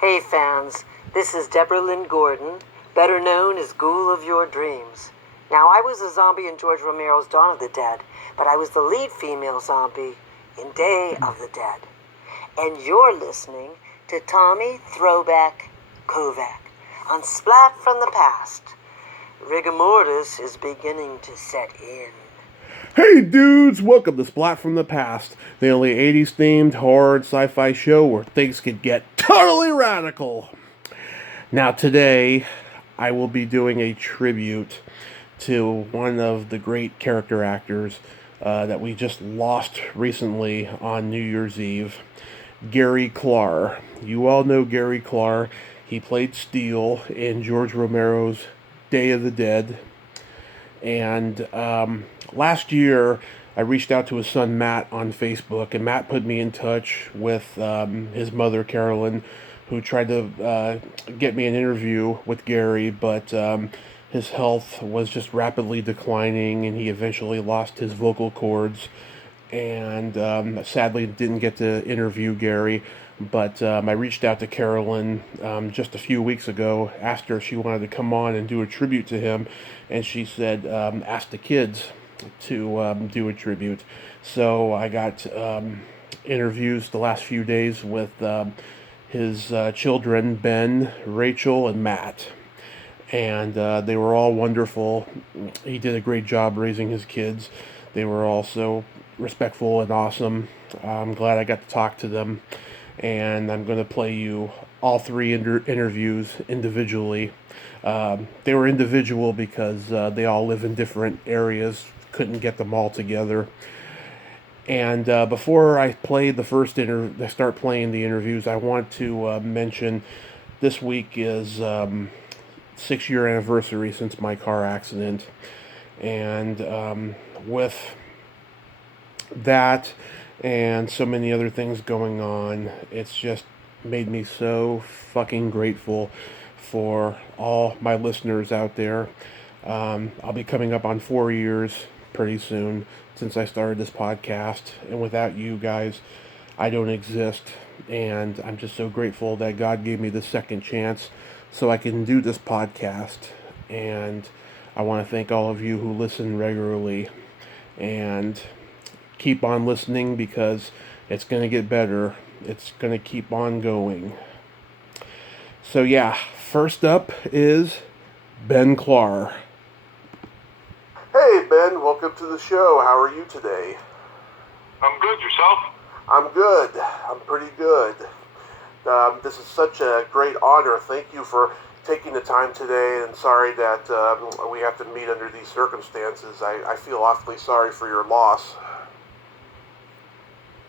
Hey fans, this is Deborah Lynn Gordon, better known as Ghoul of Your Dreams. Now, I was a zombie in George Romero's Dawn of the Dead, but I was the lead female zombie in Day of the Dead. And you're listening to Tommy Throwback Kovac on Splat from the Past. Rigor mortis is beginning to set in. Hey dudes, welcome to Splat from the Past, the only 80s themed horror and sci-fi show where things could get totally radical. Now today, I will be doing a tribute to one of the great character actors that we just lost recently on New Year's Eve, Gary Klahr. You all know Gary Klahr. He played Steel in George Romero's Day of the Dead. And last year, I reached out to his son Matt on Facebook, and Matt put me in touch with his mother, Carolyn, who tried to get me an interview with Gary, but his health was just rapidly declining, and he eventually lost his vocal cords, and sadly didn't get to interview Gary. But I reached out to Carolyn just a few weeks ago, asked her if she wanted to come on and do a tribute to him, and she said, ask the kids to do a tribute. So I got interviews the last few days with his children, Ben, Rachel, and Matt. And they were all wonderful. He did a great job raising his kids. They were also respectful and awesome. I'm glad I got to talk to them. And I'm going to play you all three interviews individually. They were individual because they all live in different areas, couldn't get them all together. And before I play the first I start playing the interviews, I want to mention this week is 6-year anniversary since my car accident. And with that and so many other things going on, it's just made me so fucking grateful for all my listeners out there. I'll be coming up on 4 years pretty soon since I started this podcast, and without you guys, I don't exist. And I'm just so grateful that God gave me the second chance so I can do this podcast. And I want to thank all of you who listen regularly, and keep on listening because it's going to get better. It's going to keep on going. So yeah, first up is Ben Klahr. Hey Ben, welcome to the show. How are you today? I'm good. Yourself? I'm good. I'm pretty good. This is such a great honor. Thank you for taking the time today, and sorry that we have to meet under these circumstances. I feel awfully sorry for your loss.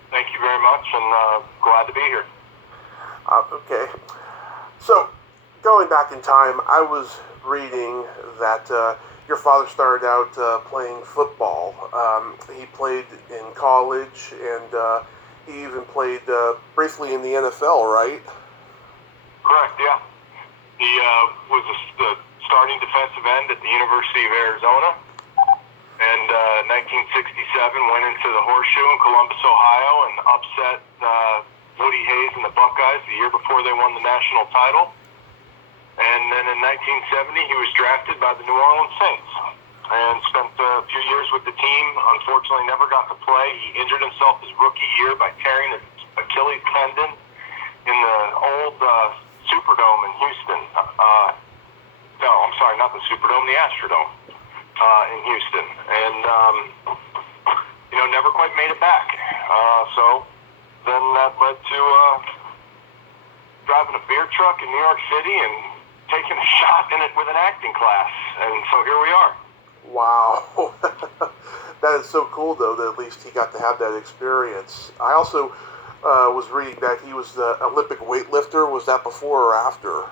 Thank you very much, and glad to be here. Okay. So, going back in time, I was reading that your father started out playing football. He played in college, and he even played briefly in the NFL, right? Correct, yeah. He was the starting defensive end at the University of Arizona. And 1967 went into the Horseshoe in Columbus, Ohio, and upset Woody Hayes and the Buckeyes the year before they won the national title. And then in 1970, he was drafted by the New Orleans Saints and spent a few years with the team. Unfortunately, never got to play. He injured himself his rookie year by tearing his Achilles tendon in the old Superdome in Houston. No, I'm sorry, not the Superdome, the Astrodome. In Houston, and never quite made it back. So then that led to driving a beer truck in New York City and taking a shot in it with an acting class, and so here we are. Wow, that is so cool though that at least he got to have that experience. I also was reading that he was the Olympic weightlifter. Was that before or after?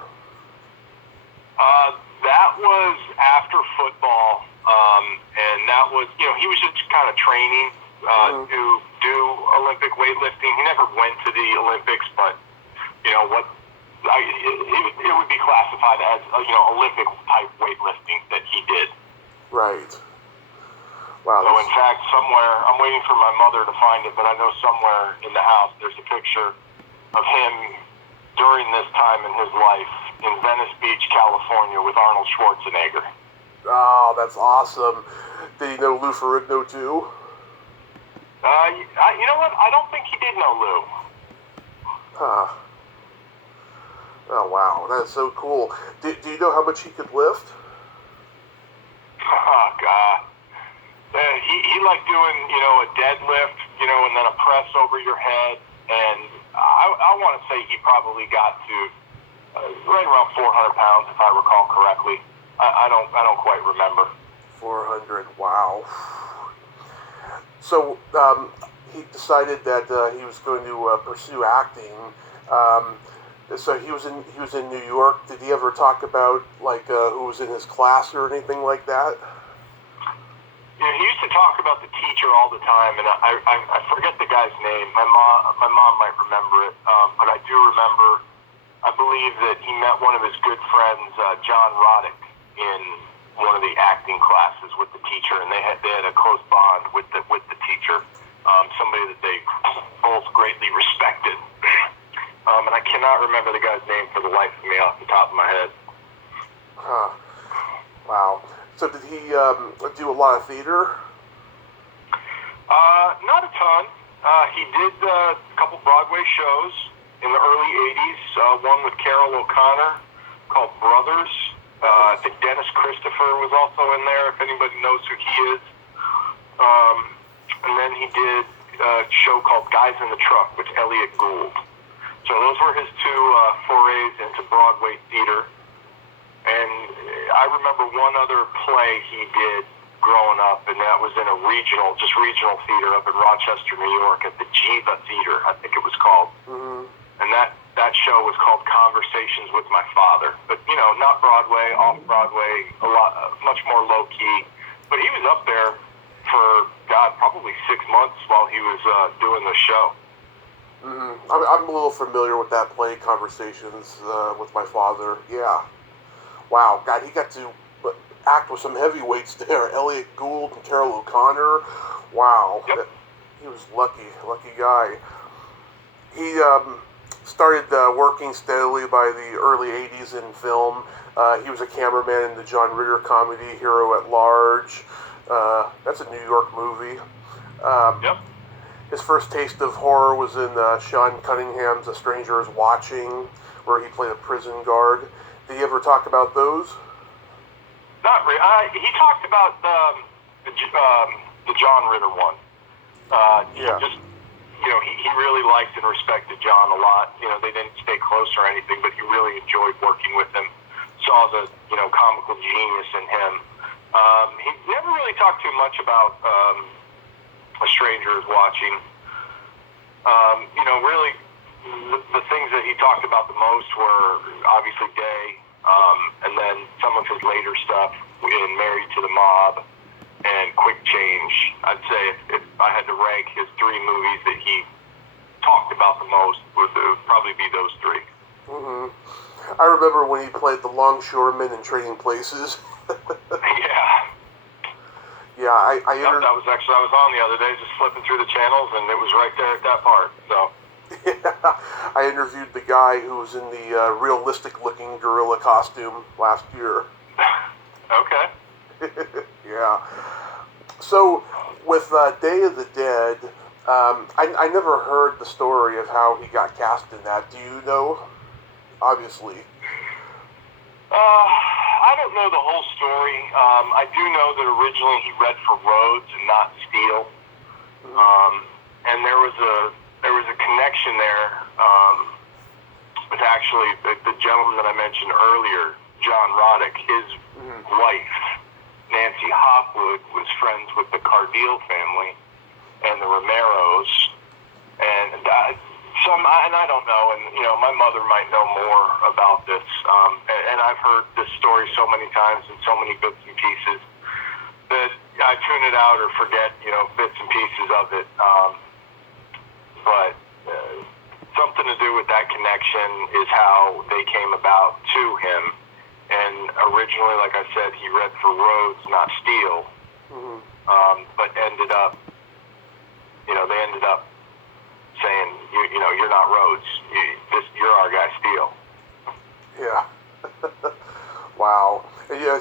That was after football. And that was, he was just kind of training to do Olympic weightlifting. He never went to the Olympics, but, it would be classified as, Olympic-type weightlifting that he did. Right. Wow. So, in fact, somewhere, I'm waiting for my mother to find it, but I know somewhere in the house there's a picture of him during this time in his life in Venice Beach, California, with Arnold Schwarzenegger. Oh, that's awesome. Did he know Lou Ferrigno too? You know what? I don't think he did know Lou. Huh. Oh, wow. That's so cool. Do you know how much he could lift? Oh, God. He liked doing, a deadlift, and then a press over your head. And I want to say he probably got to right around 400 pounds, if I recall correctly. I don't quite remember. 400. Wow. So he decided that he was going to pursue acting. So he was in New York. Did he ever talk about who was in his class or anything like that? Yeah, he used to talk about the teacher all the time, and I forget the guy's name. My mom might remember it, but I do remember. I believe that he met one of his good friends, John Roddick, in one of the acting classes with the teacher, and they had a close bond with the teacher. Somebody that they both greatly respected. And I cannot remember the guy's name for the life of me off the top of my head. Huh. Wow. So did he do a lot of theater? Not a ton. He did a couple Broadway shows in the early 80s. One with Carol O'Connor called Brothers. I think Dennis Christopher was also in there, if anybody knows who he is. And then he did a show called Guys in the Truck with Elliot Gould. So those were his two forays into Broadway theater. And I remember one other play he did growing up, and that was in a regional theater up in Rochester, New York, at the Jiva Theater, I think it was called. Mm-hmm. And that show was called Conversations with My Father. But, not Broadway, off-Broadway, much more low-key. But he was up there for, probably 6 months while he was doing the show. Mm-hmm. I'm a little familiar with that play, Conversations with My Father. Yeah. Wow, God, he got to act with some heavyweights there. Elliot Gould and Carol O'Connor. Wow. Yep. He was lucky guy. He started working steadily by the early 80s in film. He was a cameraman in the John Ritter comedy Hero at Large. That's a New York movie. Yep. His first taste of horror was in Sean Cunningham's A Stranger Is Watching, where he played a prison guard. Did he ever talk about those? Not really. He talked about the John Ritter one. Yeah. He really liked and respected John a lot. They didn't stay close or anything, but he really enjoyed working with him. Saw the comical genius in him. He never really talked too much about A Stranger Is Watching. Really, the things that he talked about the most were obviously Day, and then some of his later stuff in Married to the Mob and Quick Change. I'd say if I had to rank his three movies that he talked about the most, would probably be those three. Mm-hmm. I remember when he played the longshoreman in Trading Places. Yeah. Yeah, I that was actually, I was on the other day just flipping through the channels, and it was right there at that part, so. Yeah, I interviewed the guy who was in the realistic-looking gorilla costume last year. Okay. Yeah. So, with Day of the Dead, I never heard the story of how he got cast in that. Do you know? Obviously. I don't know the whole story. I do know that originally he read for Rhodes and not Steele. Mm-hmm. And there was a connection there with actually the gentleman that I mentioned earlier, John Roddick. His wife, Nancy Hopwood, was friends with the Cardile family and the Romeros, and I don't know, and my mother might know more about this, and I've heard this story so many times in so many bits and pieces that I tune it out or forget bits and pieces of it, but something to do with that connection is how they came about to him. And originally, like I said, he read for Rhodes, not Steele, but ended up, they ended up saying, you're not Rhodes, you're our guy Steele.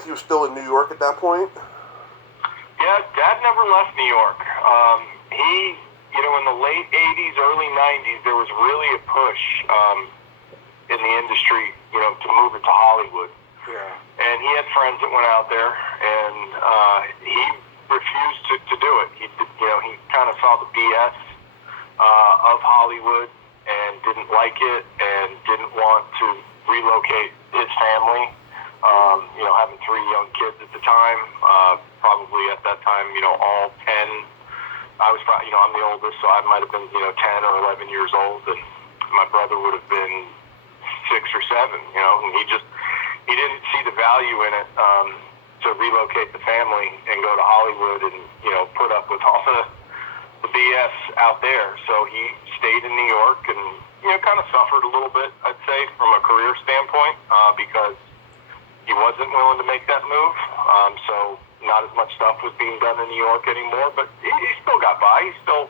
he was still in New York at that point? Yeah, Dad never left New York. He, in the late 80s, early 90s, there was really a push in the industry, to move it to Hollywood. Yeah. And he had friends that went out there, and he refused to do it. He kind of saw the BS of Hollywood and didn't like it and didn't want to relocate his family. Having 3 young kids at the time, probably at that time, all 10. I was probably, I'm the oldest, so I might have been, 10 or 11 years old, and my brother would have been 6 or 7, and he didn't see the value in it to relocate the family and go to Hollywood and, put up with all the BS out there. So he stayed in New York and, kind of suffered a little bit, I'd say, from a career standpoint, because he wasn't willing to make that move. So not as much stuff was being done in New York anymore, but he still got by. He still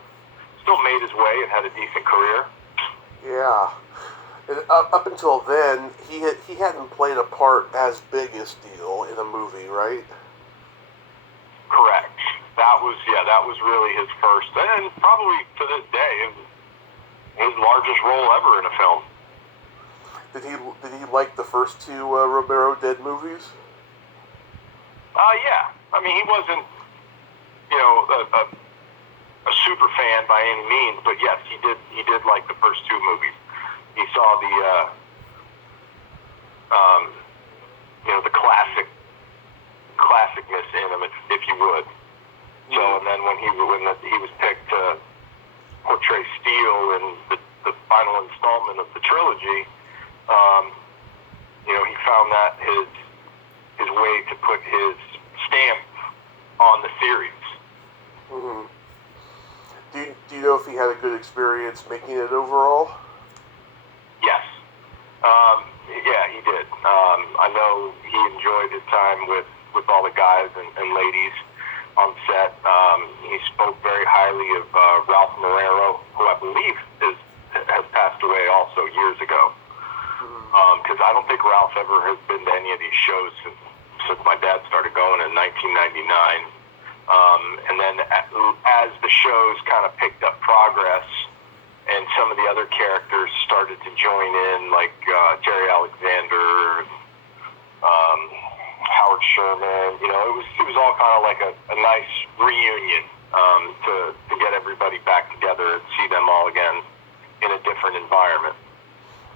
made his way and had a decent career. Yeah. And up until then, he hadn't played a part as big as Steele in a movie, right? Correct. That was really his first, and probably to this day, his largest role ever in a film. Did he like the first 2 Romero Dead movies? Yeah. I mean, he wasn't, a super fan by any means, but yes, he did like the first 2 movies. He saw the classicness in him, if you would. So, and then when he was picked to portray Steele in the final installment of the trilogy, he found that his way to put his stamp on the series. Mm-hmm. Do you know if he had a good experience making it overall? Yes. Yeah, he did. I know he enjoyed his time with all the guys and ladies on set. He spoke very highly of Ralph Romero, who I believe has passed away also years ago. Because I don't think Ralph ever has been to any of these shows since my dad started going in 1999. And then as the shows kind of picked up progress and some of the other characters started to join in, like Jerry Alexander, Howard Sherman, it was all kind of like a nice reunion to get everybody back together and see them all again in a different environment.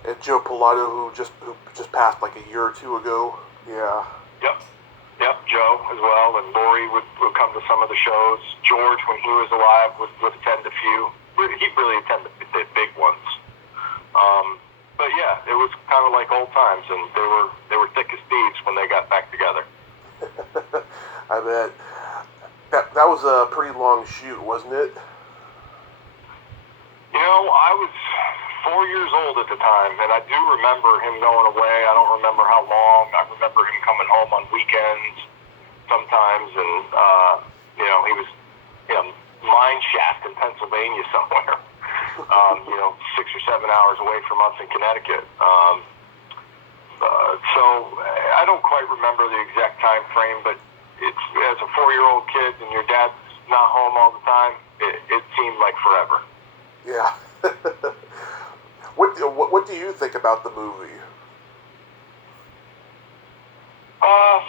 And Joe Pilato, who just passed like a year or 2 ago. Yeah. Yep, Joe as well, and Lori would come to some of the shows. George, when he was alive, would attend a few. He'd really attend the big ones. But yeah, it was kind of like old times, and they were thick as thieves when they got back together. I bet. That was a pretty long shoot, wasn't it? I was 4 years old at the time, and I do remember him going away. I don't remember how long. I remember him coming home on weekends sometimes, and he was mine shaft in Pennsylvania somewhere. 6 or 7 hours away from us in Connecticut. So I don't quite remember the exact time frame, but it's as a 4-year-old kid and your dad's not home all the time, it seemed like forever. Yeah. What do you think about the movie?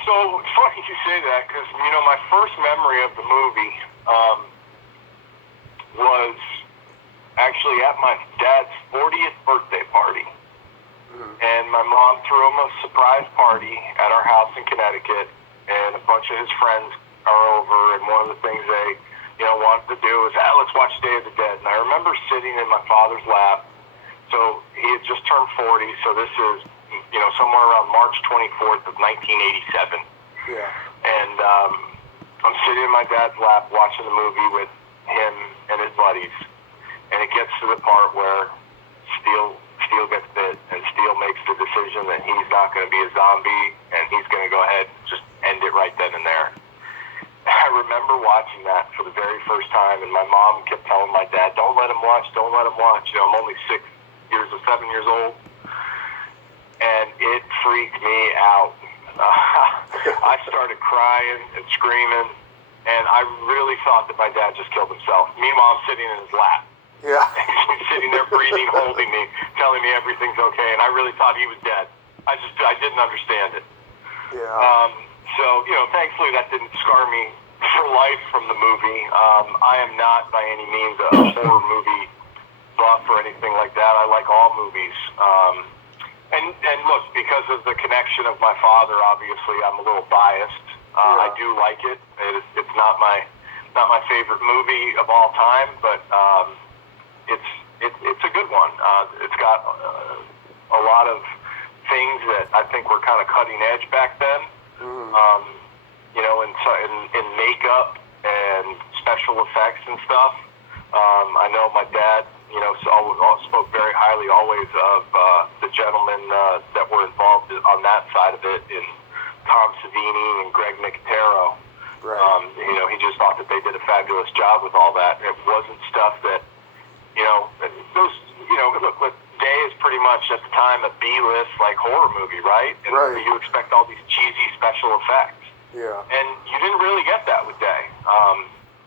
So it's funny you say that, because my first memory of the movie was actually at my dad's 40th birthday party. Mm-hmm. And my mom threw him a surprise party at our house in Connecticut, and a bunch of his friends are over, and one of the things they wanted to do was, let's watch Day of the Dead. And I remember sitting in my father's lap. So he had just turned 40, so this is, somewhere around March 24th of 1987. Yeah. And I'm sitting in my dad's lap watching the movie with him and his buddies, and it gets to the part where Steele gets bit, and Steele makes the decision that he's not going to be a zombie, and he's going to go ahead and just end it right then and there. I remember watching that for the very first time, and my mom kept telling my dad, don't let him watch. I'm only 7 years old, and it freaked me out. I started crying and screaming, and I really thought that my dad just killed himself. Meanwhile, I'm sitting in his lap. Yeah. He's sitting there breathing, holding me, telling me everything's okay, and I really thought he was dead. I didn't understand it. Yeah. So, thankfully that didn't scar me for life from the movie. I am not by any means a horror movie buff or anything like that. I like all movies. And look, because of the connection of my father, obviously I'm a little biased. I do like it. It's not my favorite movie of all time, but it's a good one. It's got a lot of things that I think were kind of cutting edge back then. In makeup and special effects and stuff. I know my dad, spoke very highly always of the gentlemen that were involved on that side of it, in Tom Savini and Greg Nicotero. Right. He just thought that they did a fabulous job with all that. It wasn't stuff that, look, Day is pretty much at the time a B-list like horror movie, right? And right. You expect all these cheesy special effects. Yeah. And you didn't really get that with Day.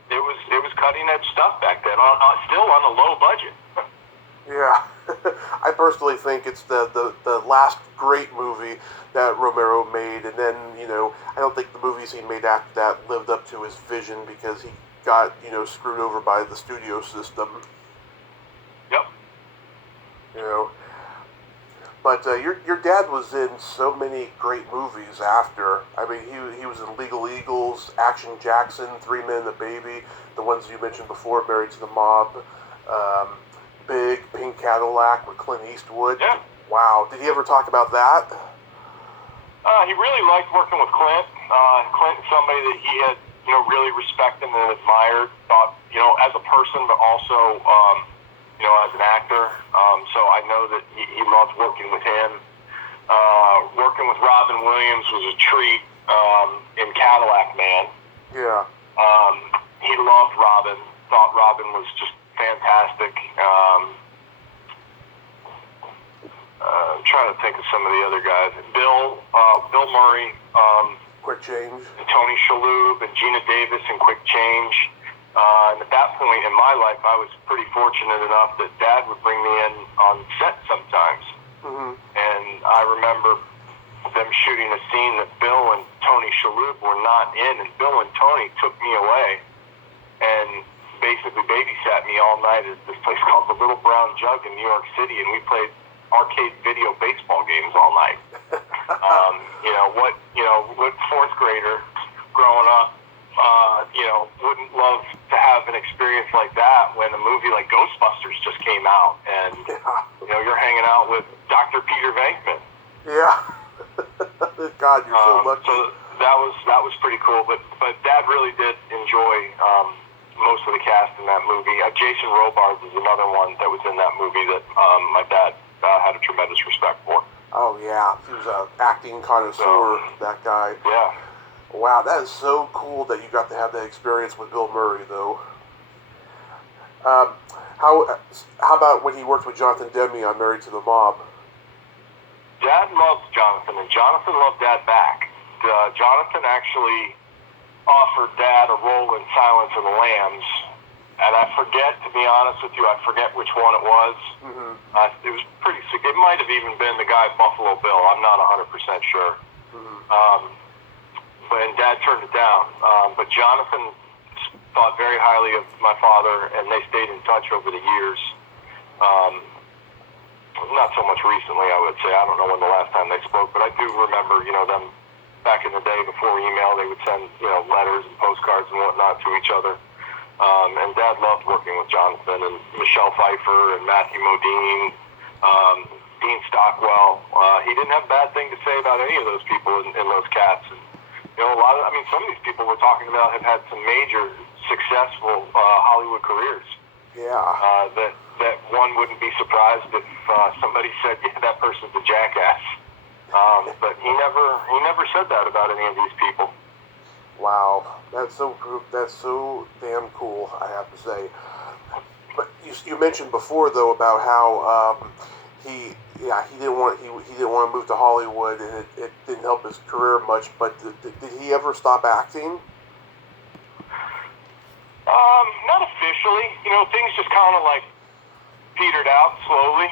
It was cutting edge stuff back then, still on a low budget. Yeah. I personally think it's the last great movie that Romero made, and then, I don't think the movies he made after that lived up to his vision because he got, screwed over by the studio system. Yep. But your dad was in so many great movies after. I mean, he was in Legal Eagles, Action Jackson, 3 Men and a Baby, the ones you mentioned before, Married to the Mob, Big, Pink Cadillac with Clint Eastwood. Yeah. Wow. Did he ever talk about that? He really liked working with Clint. Clint, somebody that he had, really respected and admired, thought, as a person, but also, as an actor. So I know that he loved working with him. Working with Robin Williams was a treat in Cadillac Man. Yeah. He loved Robin, thought Robin was just fantastic. I'm trying to think of some of the other guys. Bill Murray, Quick Change. Tony Shalhoub, and Gina Davis in Quick Change. And at that point in my life, I was pretty fortunate enough that Dad would bring me in on set sometimes. Mm-hmm. And I remember them shooting a scene that Bill and Tony Shalhoub were not in, and Bill and Tony took me away and basically babysat me all night at this place called the Little Brown Jug in New York City, and we played arcade video baseball games all night. What fourth grader growing up, wouldn't love to have an experience like that when a movie like Ghostbusters just came out, and you're hanging out with Dr. Peter Venkman. Yeah. God, you're so lucky. So that was pretty cool. But Dad really did enjoy most of the cast in that movie. Jason Robards is another one that was in that movie that my dad had a tremendous respect for. Oh yeah, he was an acting connoisseur. That guy. Yeah. Wow, that is so cool that you got to have that experience with Bill Murray, though. How about when he worked with Jonathan Demme on Married to the Mob? Dad loved Jonathan, and Jonathan loved Dad back. Jonathan actually offered Dad a role in Silence of the Lambs, and I forget, to be honest with you, I forget which one it was. Mm-hmm. It was pretty sick. It might have even been the guy Buffalo Bill. I'm not 100% sure. Mm-hmm. And Dad turned it down. But Jonathan thought very highly of my father, and they stayed in touch over the years. Not so much recently, I would say. I don't know when the last time they spoke, but I do remember, them back in the day before email, they would send, letters and postcards and whatnot to each other. And Dad loved working with Jonathan and Michelle Pfeiffer and Matthew Modine, Dean Stockwell. He didn't have a bad thing to say about any of those people in those cats. And, some of these people we're talking about have had some major successful Hollywood careers. Yeah. That one wouldn't be surprised if somebody said, yeah, that person's a jackass. But he never said that about any of these people. Wow, that's so damn cool, I have to say. But you mentioned before, though, about how he yeah, he didn't want to move to Hollywood, and it didn't help his career much. But did he ever stop acting? Not officially. Things just kind of like petered out slowly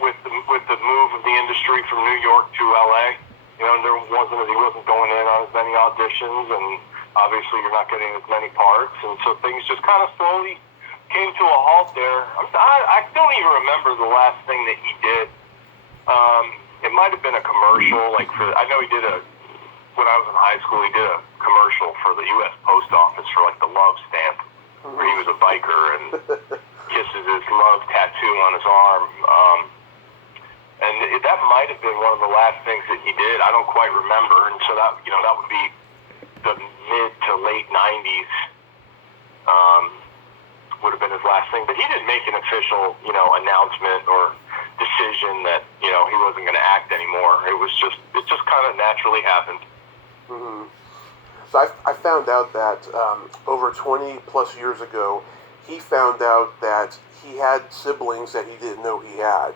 with the move of the industry from New York to LA. He wasn't going in on as many auditions, and obviously you're not getting as many parts, and so things just kind of slowly came to a halt there. I don't even remember the last thing that he did. It might have been a commercial, I know he did when I was in high school, he did a commercial for the U.S. Post Office for the love stamp, where he was a biker and kisses his love tattoo on his arm. And that might have been one of the last things that he did. I don't quite remember, and so that would be the mid to late 90s. Would have been his last thing, but he didn't make an official, announcement or decision that he wasn't going to act anymore. It just kind of naturally happened. Mm-hmm. So I found out that over 20 plus years ago, he found out that he had siblings that he didn't know he had.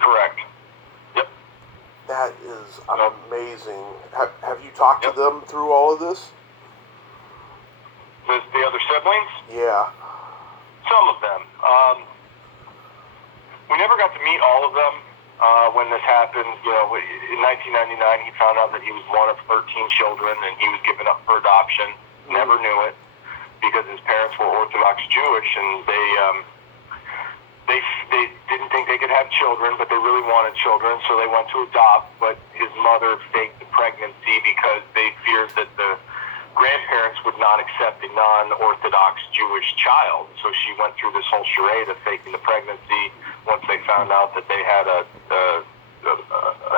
Correct. Yep. That is amazing. Have you talked to them through all of this? The other siblings? Yeah. Some of them. We never got to meet all of them when this happened. In 1999, he found out that he was one of 13 children, and he was given up for adoption. Never knew it because his parents were Orthodox Jewish, and they didn't think they could have children, but they really wanted children, so they went to adopt. But his mother faked the pregnancy because they feared that the grandparents would not accept a non-Orthodox Jewish child. So she went through this whole charade of faking the pregnancy once they found out that they had a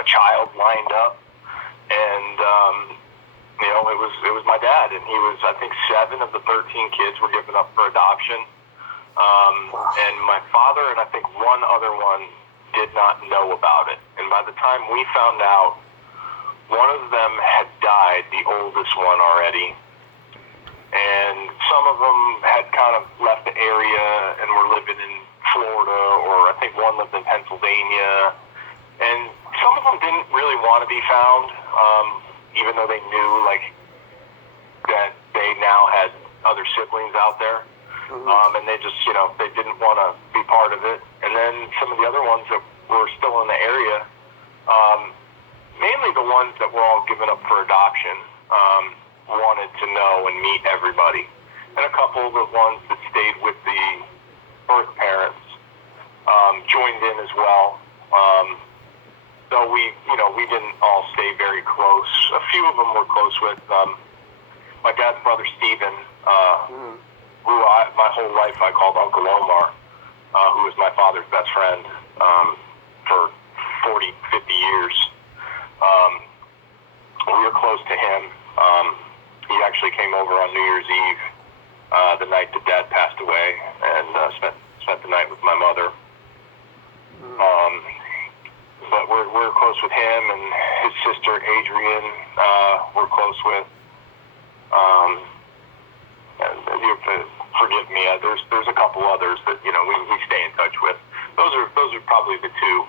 child lined up. And, it was my dad, and he was, I think, 7 of the 13 kids were given up for adoption. And my father and I think one other one did not know about it. And by the time we found out, one of them had died, the oldest one already, and some of them had kind of left the area and were living in Florida, or I think one lived in Pennsylvania, and some of them didn't really want to be found, even though they knew that they now had other siblings out there, and they just they didn't want to be part of it. And then some of the other ones that were still in the area. Mainly the ones that were all given up for adoption wanted to know and meet everybody. And a couple of the ones that stayed with the birth parents joined in as well. Though we didn't all stay very close. A few of them were close with my dad's brother, Stephen, who my whole life I called Uncle Omar, who was my father's best friend for 40, 50 years. We were close to him. He actually came over on New Year's Eve, the night that Dad passed away, and spent the night with my mother. But we're close with him, and his sister Adrian we're close with. And you have to forgive me. There's a couple others that we stay in touch with. Those are probably the two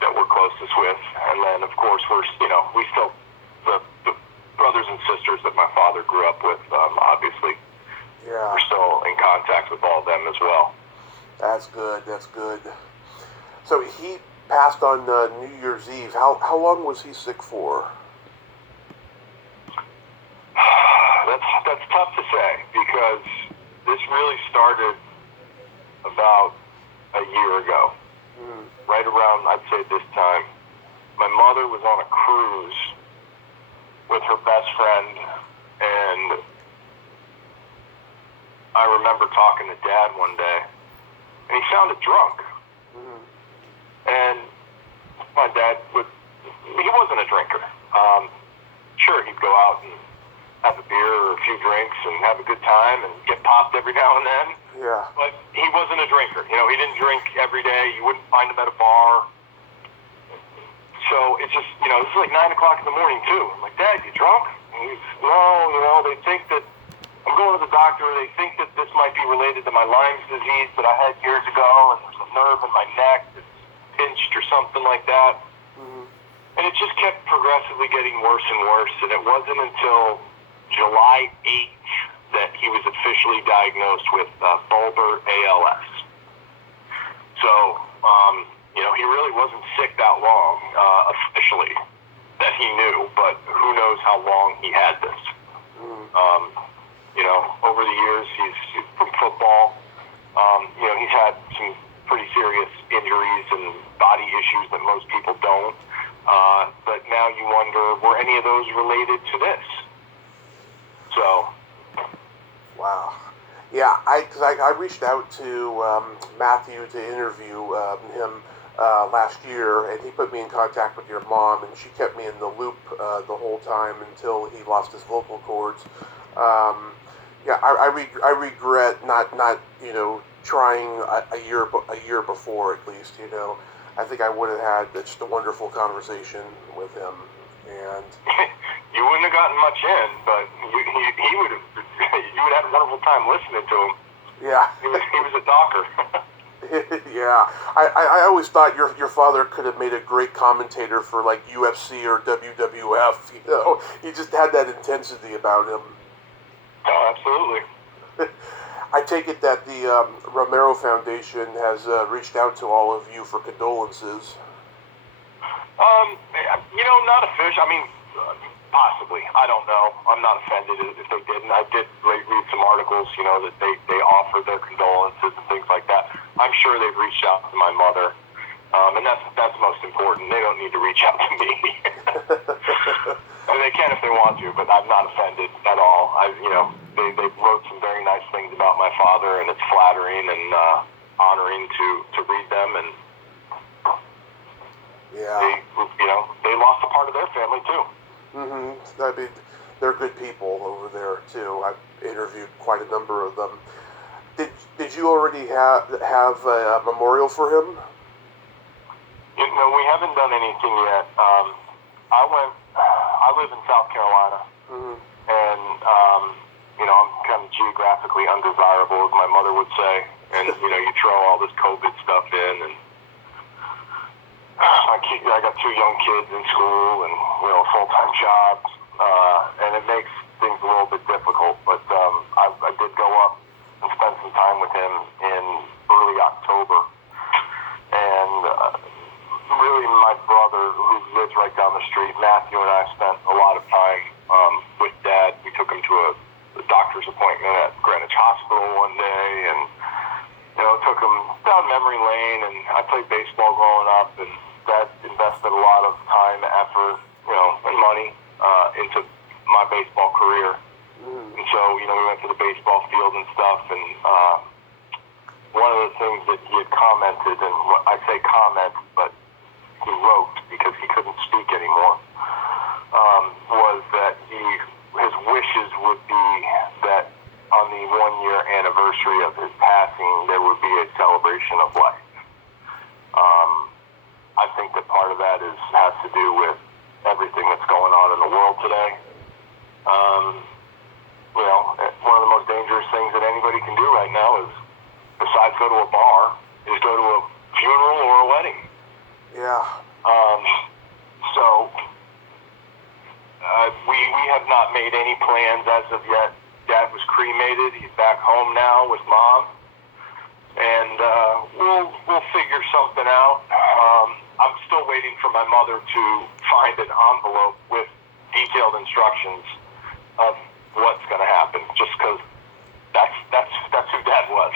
that we're closest with, and then of course we still the brothers and sisters that my father grew up with. Obviously, we're still in contact with all of them as well. That's good. That's good. So he passed on New Year's Eve. How long was he sick for? That's tough to say because this really started about a year ago. Right around, I'd say this time, my mother was on a cruise with her best friend, and I remember talking to Dad one day, and he sounded drunk. And my dad he wasn't a drinker. Sure, he'd go out and have a beer or a few drinks and have a good time and get popped every now and then. Yeah. But he wasn't a drinker. He didn't drink every day. You wouldn't find him at a bar. So it's just, this is like 9 o'clock in the morning too. I'm like, Dad, you drunk? And he's, no, they think that I'm going to the doctor. They think that this might be related to my Lyme's disease that I had years ago, and there's a nerve in my neck that's pinched or something like that. Mm-hmm. And it just kept progressively getting worse and worse, and it wasn't until July 8th that he was officially diagnosed with bulbar ALS. So, he really wasn't sick that long, officially, that he knew, but who knows how long he had this. Over the years, he's from football. He's had some pretty serious injuries and body issues that most people don't. But now you wonder, were any of those related to this? So. Wow. Yeah, I reached out to Matthew to interview him last year, and he put me in contact with your mom, and she kept me in the loop the whole time until he lost his vocal cords. I regret not trying a year before at least. I think I would have had just a wonderful conversation with him, and you wouldn't have gotten much in, but he would have. You would have had a wonderful time listening to him. Yeah, he was a talker. Yeah, I always thought your father could have made a great commentator for like UFC or WWF. He just had that intensity about him. Oh, absolutely. I take it that the Romero Foundation has reached out to all of you for condolences. Not official. I mean, possibly. I don't know. I'm not offended if they didn't. I did read some articles, that they offered their condolences and things like that. I'm sure they've reached out to my mother, and that's most important. They don't need to reach out to me. I mean, they can if they want to, but I'm not offended at all. They wrote some very nice things about my father, and it's flattering and honoring to read them. And yeah, they lost a part of their family too. Mm-hmm. I mean, they're good people over there too. I've interviewed quite a number of them. Did you already have a memorial for him? We haven't done anything yet. I live in South Carolina, and I'm kind of geographically undesirable, as my mother would say. And you throw all this COVID stuff in, and I got two young kids in school and full-time jobs, and it makes things a little bit difficult. But I did go up and spend some time with him in early October, and really my brother, who lives right down the street, Matthew, and I spent a lot of time with Dad. We took him to a doctor's appointment at Greenwich Hospital one day, and took him down memory lane. And I played baseball growing up, and Dad invested a lot of time, effort, and money into my baseball career. And so, we went to the baseball field and stuff, and one of the things that he had commented, and I say comment, but he wrote because he couldn't speak anymore, was that his wishes would be that on the 1-year anniversary of his passing, there would be a celebration of life. I think that part of that has to do with everything that's going on in the world today. One of the most dangerous things that anybody can do right now is, besides go to a bar, is go to a funeral or a wedding. Yeah. So we have not made any plans as of yet. Dad was cremated. He's back home now with Mom, and we'll figure something out. I'm still waiting for my mother to find an envelope with detailed instructions of what's going to happen, just because that's who Dad was.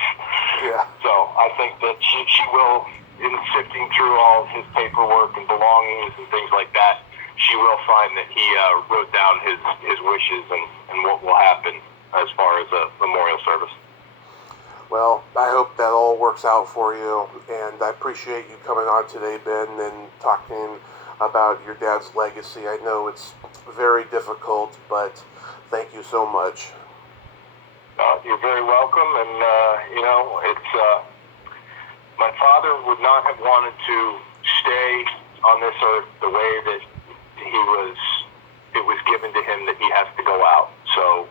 Yeah. So I think that she will, in sifting through all of his paperwork and belongings and things like that, she will find that he wrote down his wishes and what will happen as far as a memorial service. Well, I hope that all works out for you, and I appreciate you coming on today, Ben, and talking about your dad's legacy. I know it's very difficult, but thank you so much. You're very welcome, and it's my father would not have wanted to stay on this earth the way that it was given to him that he has to go out. So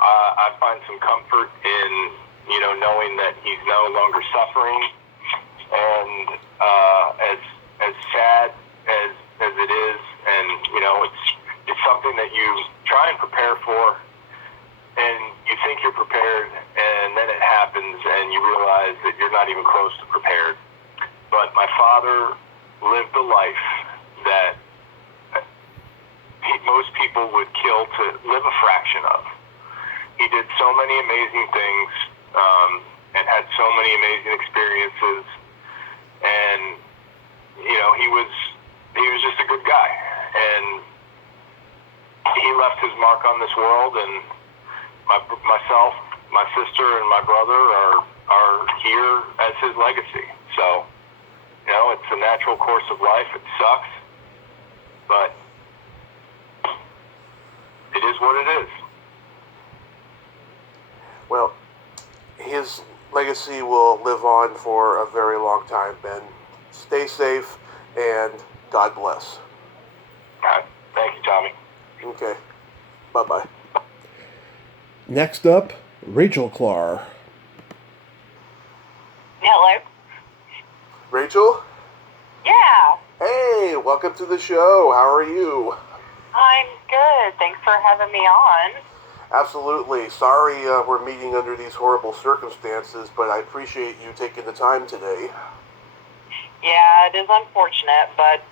I find some comfort in, knowing that he's no longer suffering. And as sad as it is, and it's something that you try and prepare for, and you think you're prepared, and then it happens, and you realize that you're not even close to prepared. But my father lived a life that most people would kill to live a fraction of. He did so many amazing things, and had so many amazing experiences, and he was just a good guy, and he left his mark on this world, and myself, my sister, and my brother are here as his legacy. So, it's a natural course of life. It sucks, but it is what it is. Well, his legacy will live on for a very long time, Ben. Stay safe, and God bless. All right. Thank you, Tommy. Okay. Bye-bye. Next up, Rachel Klahr. Hello. Rachel? Yeah, Hey, welcome to the show. How are you? I'm good. Thanks for having me on. Absolutely. Sorry we're meeting under these horrible circumstances, but I appreciate you taking the time today. Yeah, it is unfortunate, but,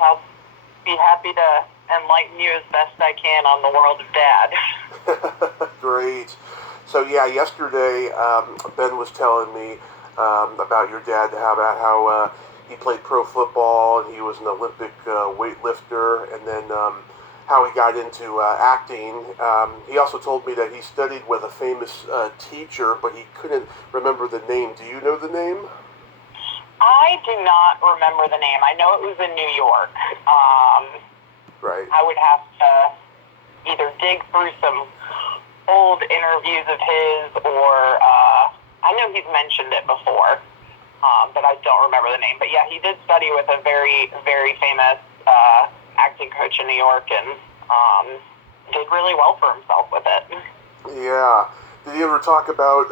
I'll be happy to enlighten you as best I can on the world of Dad. Great. So yeah, yesterday Ben was telling me about your dad, about how he played pro football and he was an Olympic weightlifter, and then how he got into acting. He also told me that he studied with a famous teacher, but he couldn't remember the name. Do you know the name? I do not remember the name. I know it was in New York. Right. I would have to either dig through some old interviews of his, or I know he's mentioned it before, but I don't remember the name. But yeah, he did study with a very, very famous acting coach in New York, and did really well for himself with it. Yeah. Did he ever talk about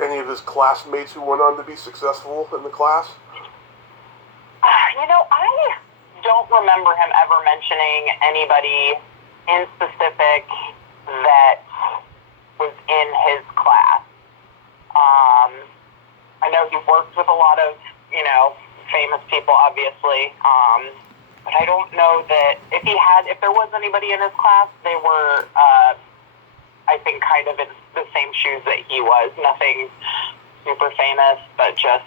any of his classmates who went on to be successful in the class? I don't remember him ever mentioning anybody in specific that was in his class. I know he worked with a lot of, famous people, obviously, but I don't know that if there was anybody in his class, they were, I think, kind of in the same shoes that he was. Nothing super famous, but just,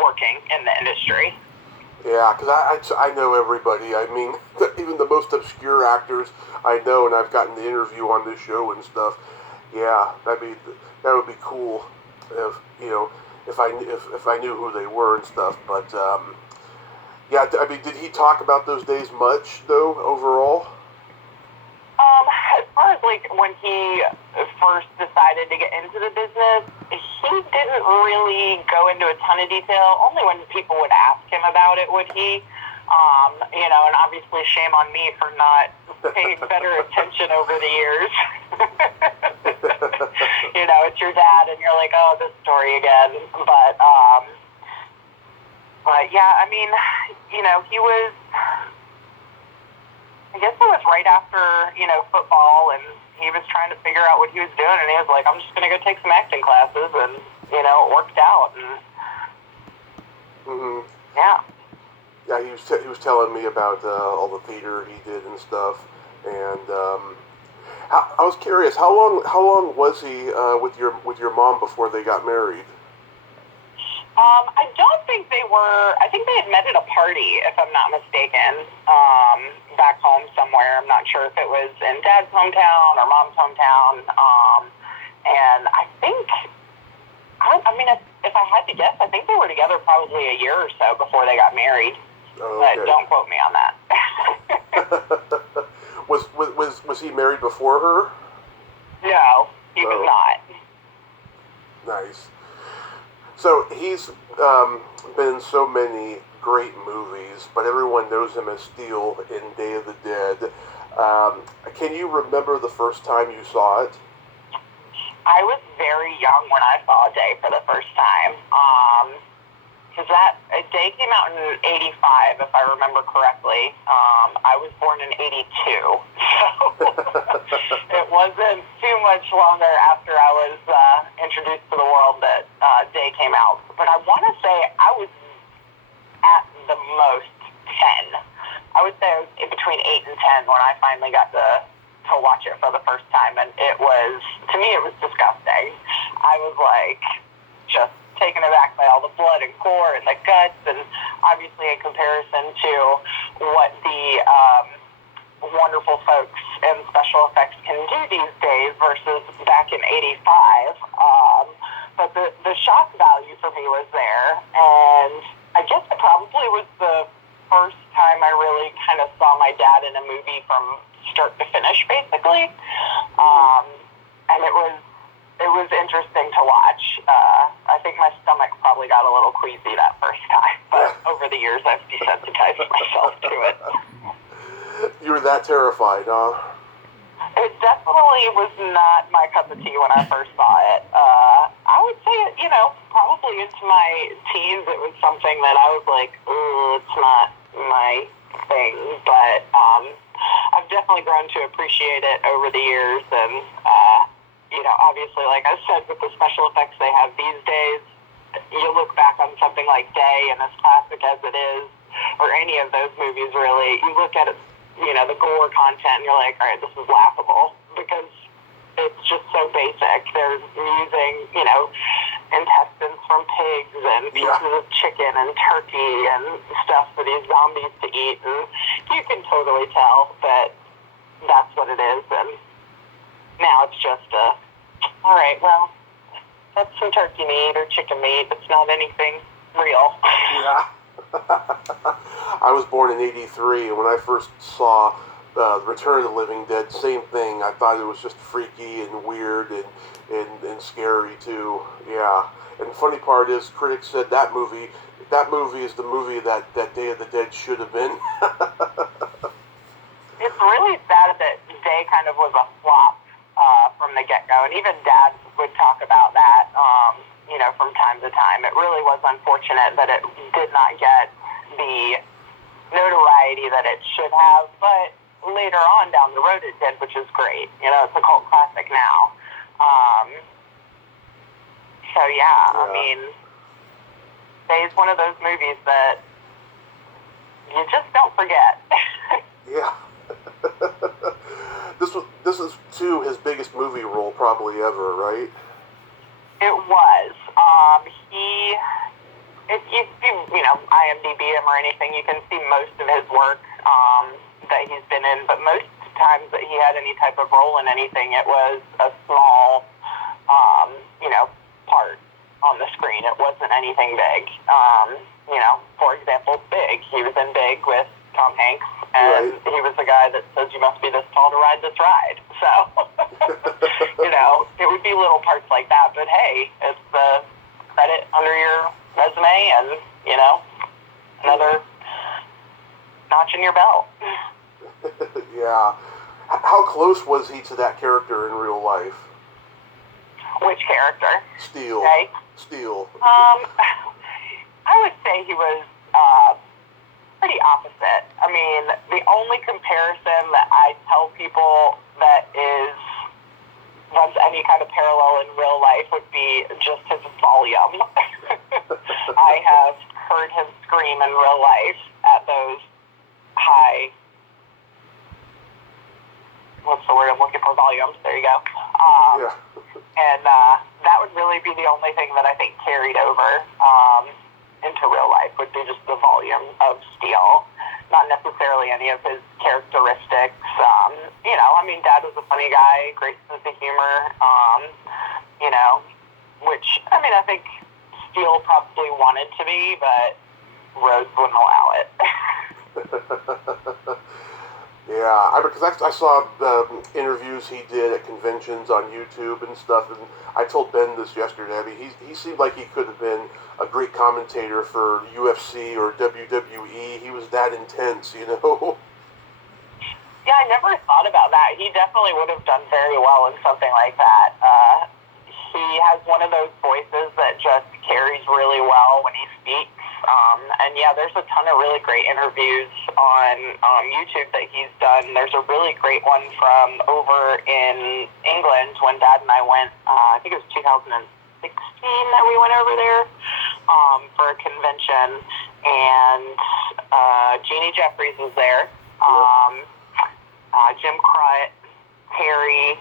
working in the industry. Yeah, because I know everybody. I mean, even the most obscure actors I know, and I've gotten the interview on this show and stuff. Yeah, that would be cool if I knew who they were and stuff. But yeah, I mean, did he talk about those days much though overall? As far as when he first decided to get into the business, he didn't really go into a ton of detail. Only when people would ask him about it would he. And obviously shame on me for not paying better attention over the years. It's your dad, and you're like, oh, this story again. But yeah, I mean, he was. I guess it was right after, football, and he was trying to figure out what he was doing, and he was like, I'm just going to go take some acting classes, and, it worked out, and, yeah. Yeah, he was telling me about all the theater he did and stuff, and I was curious, how long was he with your mom before they got married? I don't think they were. I think they had met at a party, if I'm not mistaken, back home somewhere. I'm not sure if it was in Dad's hometown or Mom's hometown. And I think, if I had to guess, I think they were together probably a year or so before they got married. Oh, okay. But don't quote me on that. Was he married before her? No, he was not. Nice. So he's been in so many great movies, but everyone knows him as Steel in Day of the Dead. Can you remember the first time you saw it? I was very young when I saw Day for the first time. Because Day came out in '85, if I remember correctly. I was born in '82, so it wasn't too much longer after I was introduced to the world that Day came out. But I want to say I was at the most 10. I would say I was in between 8 and 10 when I finally got to watch it for the first time, and to me, it was disgusting. I was like, just taken aback by all the blood and gore and the guts, and obviously in comparison to what the wonderful folks in special effects can do these days versus back in '85. But the shock value for me was there, and I guess it probably was the first time I really kind of saw my dad in a movie from start to finish, basically. And it was interesting to watch. I think my stomach probably got a little queasy that first time, but over the years I've desensitized myself to it. You were that terrified, huh? It definitely was not my cup of tea when I first saw it. I would say, probably into my teens, it was something that I was like, it's not my thing. But I've definitely grown to appreciate it over the years. And, obviously, like I said, with the special effects they have these days, you look back on something like Day, and as classic as it is, or any of those movies, really, you look at it, the gore content, and you're like, all right, this is laughable, because it's just so basic. They're using, intestines from pigs and pieces of chicken and turkey and stuff for these zombies to eat, and you can totally tell that that's what it is, and now it's just all right, well, that's some turkey meat or chicken meat. It's not anything real. Yeah. I was born in '83, and when I first saw Return of the Living Dead, same thing. I thought it was just freaky and weird and scary too. Yeah. And the funny part is, critics said that movie is the movie that Day of the Dead should have been. It's really sad that Day kind of was a flop from the get-go, and even Dad would talk about that, from time to time. It really was unfortunate that it did not get the notoriety that it should have, but later on down the road it did, which is great. It's a cult classic now. I mean, Day's one of those movies that you just don't forget. Yeah. This is too his biggest movie role probably ever, right? It was. If you IMDb him or anything, you can see most of his work that he's been in, but most times that he had any type of role in anything, it was a small, part on the screen. It wasn't anything big. For example, Big. He was in Big with Tom Hanks, and he was the guy that says you must be this tall to ride this ride. So, it would be little parts like that, but hey, it's the credit under your resume and, another notch in your belt. Yeah. How close was he to that character in real life? Which character? Steele. Okay. Steele. I would say he was pretty opposite. I mean, the only comparison that I tell people that runs any kind of parallel in real life would be just his volume. I have heard him scream in real life at those high, what's the word I'm looking for, volumes, there you go. And that would really be the only thing that I think carried over into real life, would be just the volume of Steele, not necessarily any of his characteristics. Dad was a funny guy, great sense of humor, which, I think Steele probably wanted to be, but Rhodes wouldn't allow it. Yeah, because I saw interviews he did at conventions on YouTube and stuff, and I told Ben this yesterday. I mean, he seemed like he could have been a great commentator for UFC or WWE. He was that intense, Yeah, I never thought about that. He definitely would have done very well in something like that. He has one of those voices that just carries really well when he speaks. And yeah, there's a ton of really great interviews on YouTube that he's done. There's a really great one from over in England when Dad and I went, I think it was 2016 that we went over there for a convention. And Jeannie Jeffries was there. Jim Crut, Terry,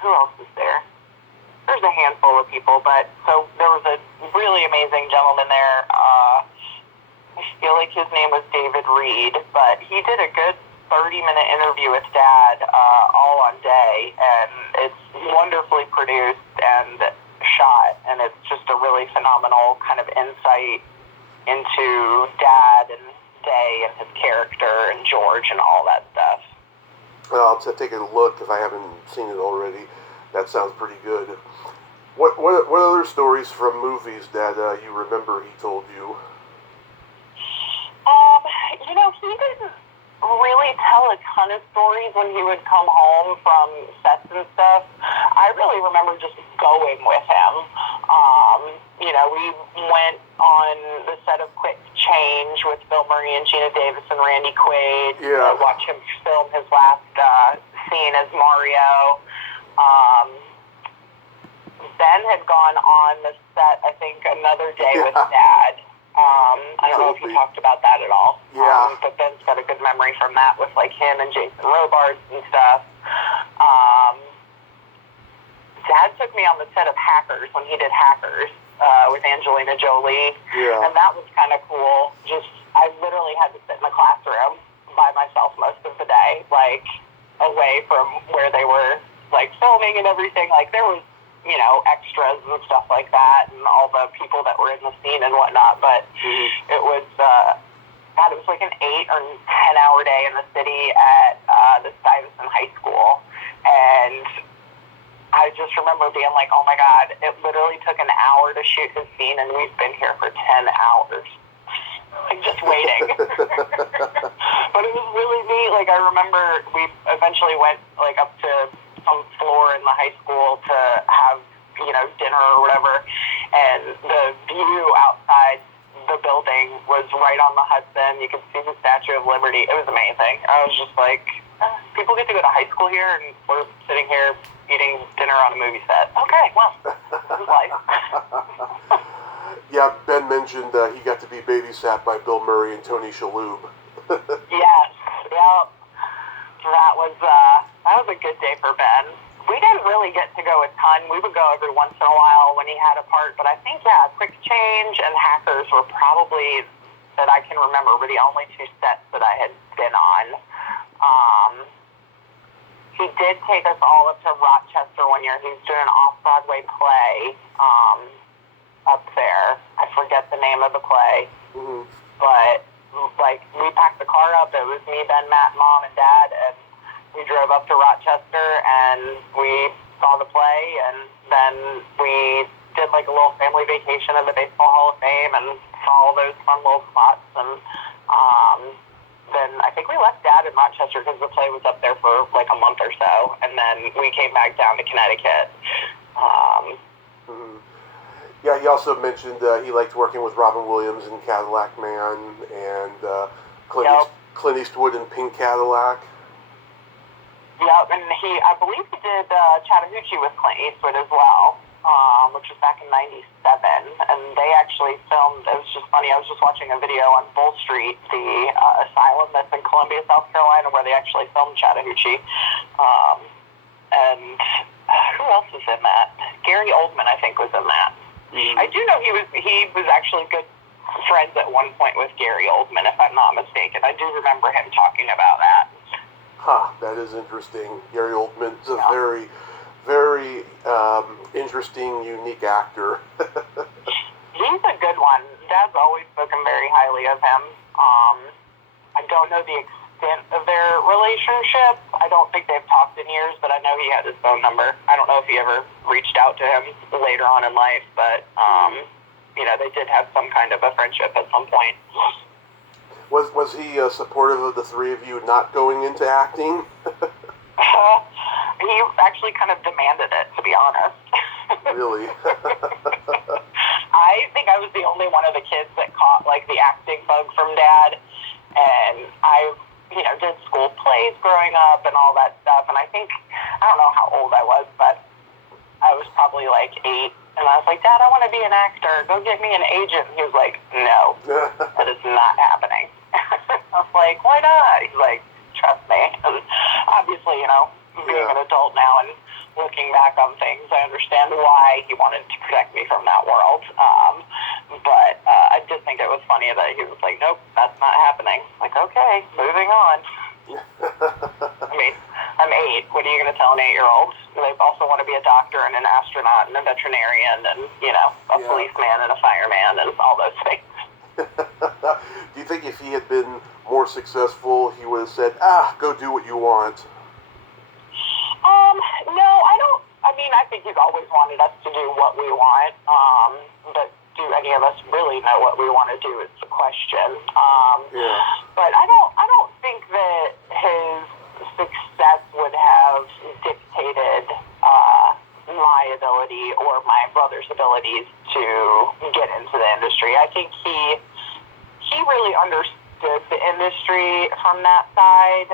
who else was there? There's a handful of people, but so there was a really amazing gentleman there. I feel like his name was David Reed, but he did a good 30-minute interview with Dad all on day, and it's wonderfully produced and shot, and it's just a really phenomenal kind of insight into Dad and Day and his character and George and all that stuff. I'll take a look if I haven't seen it already. That sounds pretty good. What other stories from movies that you remember he told you? He didn't really tell a ton of stories when he would come home from sets and stuff. I really remember just going with him. We went on the set of Quick Change with Bill Murray and Gina Davis and Randy Quaid. Yeah. Watch him film his last scene as Mario. Ben had gone on the set, I think, another day with Dad. I don't know if he talked about that at all. Yeah. But Ben's got a good memory from that with, like, him and Jason Robards and stuff. Dad took me on the set of Hackers when he did Hackers with Angelina Jolie. Yeah. And that was kind of cool. I literally had to sit in the classroom by myself most of the day, like, away from where they were, like, filming and everything. Like, there was, extras and stuff like that and all the people that were in the scene and whatnot. But it was, it was like an 8 or 10 hour day in the city at the Stuyvesant High School. And I just remember being like, oh my God, it literally took an hour to shoot his scene and we've been here for 10 hours. Like, just waiting. But it was really neat. Like, I remember we eventually went, like, up to some floor in the high school to have, dinner or whatever. And the view outside the building was right on the Hudson. You could see the Statue of Liberty. It was amazing. I was just like, people get to go to high school here and we're sitting here eating dinner on a movie set. Okay, well, this is life. Yeah, Ben mentioned he got to be babysat by Bill Murray and Tony Shalhoub. Yes, yep. That was a good day for Ben. We didn't really get to go a ton. We would go every once in a while when he had a part, but I think, Quick Change and Hackers were probably, that I can remember, were the only 2 sets that I had been on. He did take us all up to Rochester one year. He was doing an off-Broadway play up there. I forget the name of the play. Mm-hmm. But, like, we packed the car up. It was me, Ben, Matt, Mom, and Dad, and we drove up to Rochester, and we saw the play, and then we did, like, a little family vacation at the Baseball Hall of Fame and saw all those fun little spots, and then I think we left Dad in Rochester because the play was up there for, like, a month or so, and then we came back down to Connecticut. Yeah, he also mentioned he liked working with Robin Williams in Cadillac Man and Clint Eastwood in Pink Cadillac. Yep, and I believe he did Chattahoochee with Clint Eastwood as well, which was back in '97. And they actually filmed, it was just funny, I was just watching a video on Bull Street, the asylum that's in Columbia, South Carolina, where they actually filmed Chattahoochee. And who else was in that? Gary Oldman, I think, was in that. Mm-hmm. I do know he was actually good friends at one point with Gary Oldman, if I'm not mistaken. I do remember him talking about that. That is interesting. Gary Oldman's a very, very interesting, unique actor. He's a good one. Dad's always spoken very highly of him. I don't know the extent of their relationship. I don't think they've talked in years, but I know he had his phone number. I don't know if he ever reached out to him later on in life, but, they did have some kind of a friendship at some point. Was he supportive of the three of you not going into acting? He actually kind of demanded it, to be honest. Really? I think I was the only one of the kids that caught like the acting bug from Dad, and I, did school plays growing up and all that stuff. And I think I don't know how old I was, but I was probably like 8, and I was like, Dad, I want to be an actor. Go get me an agent. He was like, No, that is not happening. I was like, Why not? He's like, Trust me. And obviously, being an adult now and looking back on things, I understand why he wanted to protect me from that world. But I did think it was funny that he was like, Nope, that's not happening. Like, okay, moving on. I mean, I'm 8. What are you going to tell an 8-year-old? They also want to be a doctor and an astronaut and a veterinarian and, a policeman and a fireman and all those things. Do you think if he had been more successful, he would have said, go do what you want? No, I don't. I mean, I think he's always wanted us to do what we want. But do any of us really know what we want to do is the question. But I don't think that his success would have dictated my ability or my brother's abilities to get into the industry. I think he really understood the industry from that side.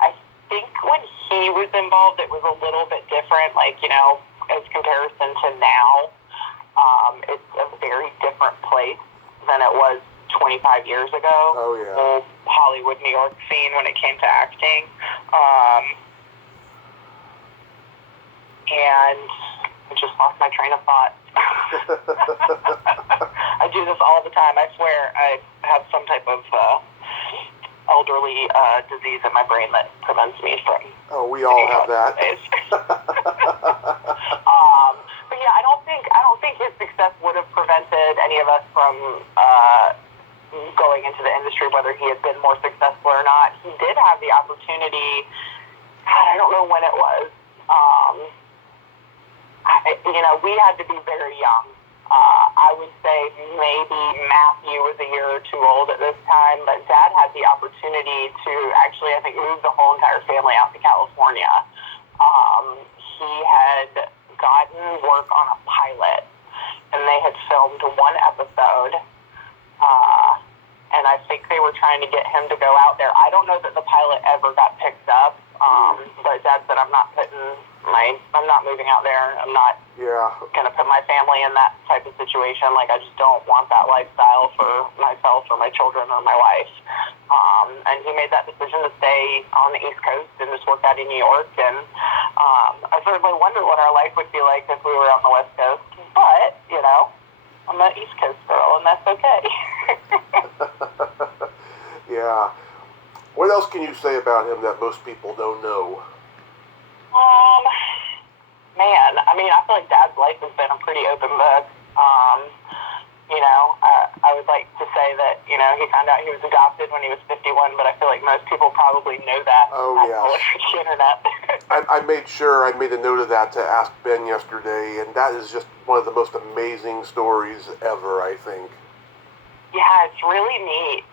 I think when he was involved, it was a little bit different, as comparison to now. It's a very different place than it was 25 years ago. Oh, yeah. The Hollywood, New York scene when it came to acting. And I just lost my train of thought. I do this all the time. I swear I have some type of elderly disease in my brain that prevents me from... Oh, we all have that. But yeah, I don't think his success would have prevented any of us from going into the industry, whether he had been more successful or not. He did have the opportunity. God, I don't know when it was. We had to be very young. I would say maybe Matthew was a year or 2 old at this time, but Dad had the opportunity to actually, I think, move the whole entire family out to California. He had gotten work on a pilot, and they had filmed 1 episode, and I think they were trying to get him to go out there. I don't know that the pilot ever got picked up, but Dad said, I'm not moving out there. I'm not going to put my family in that type of situation. Like, I just don't want that lifestyle for myself or my children or my wife. And he made that decision to stay on the East Coast and just work out in New York. And I certainly wonder what our life would be like if we were on the West Coast. But, I'm an East Coast girl, and that's okay. Yeah. What else can you say about him that most people don't know? Man, I mean, I feel like Dad's life has been a pretty open book. I would like to say that, he found out he was adopted when he was 51, but I feel like most people probably know that all over the internet. I made a note of that to ask Ben yesterday, and that is just one of the most amazing stories ever, I think. Yeah, it's really neat.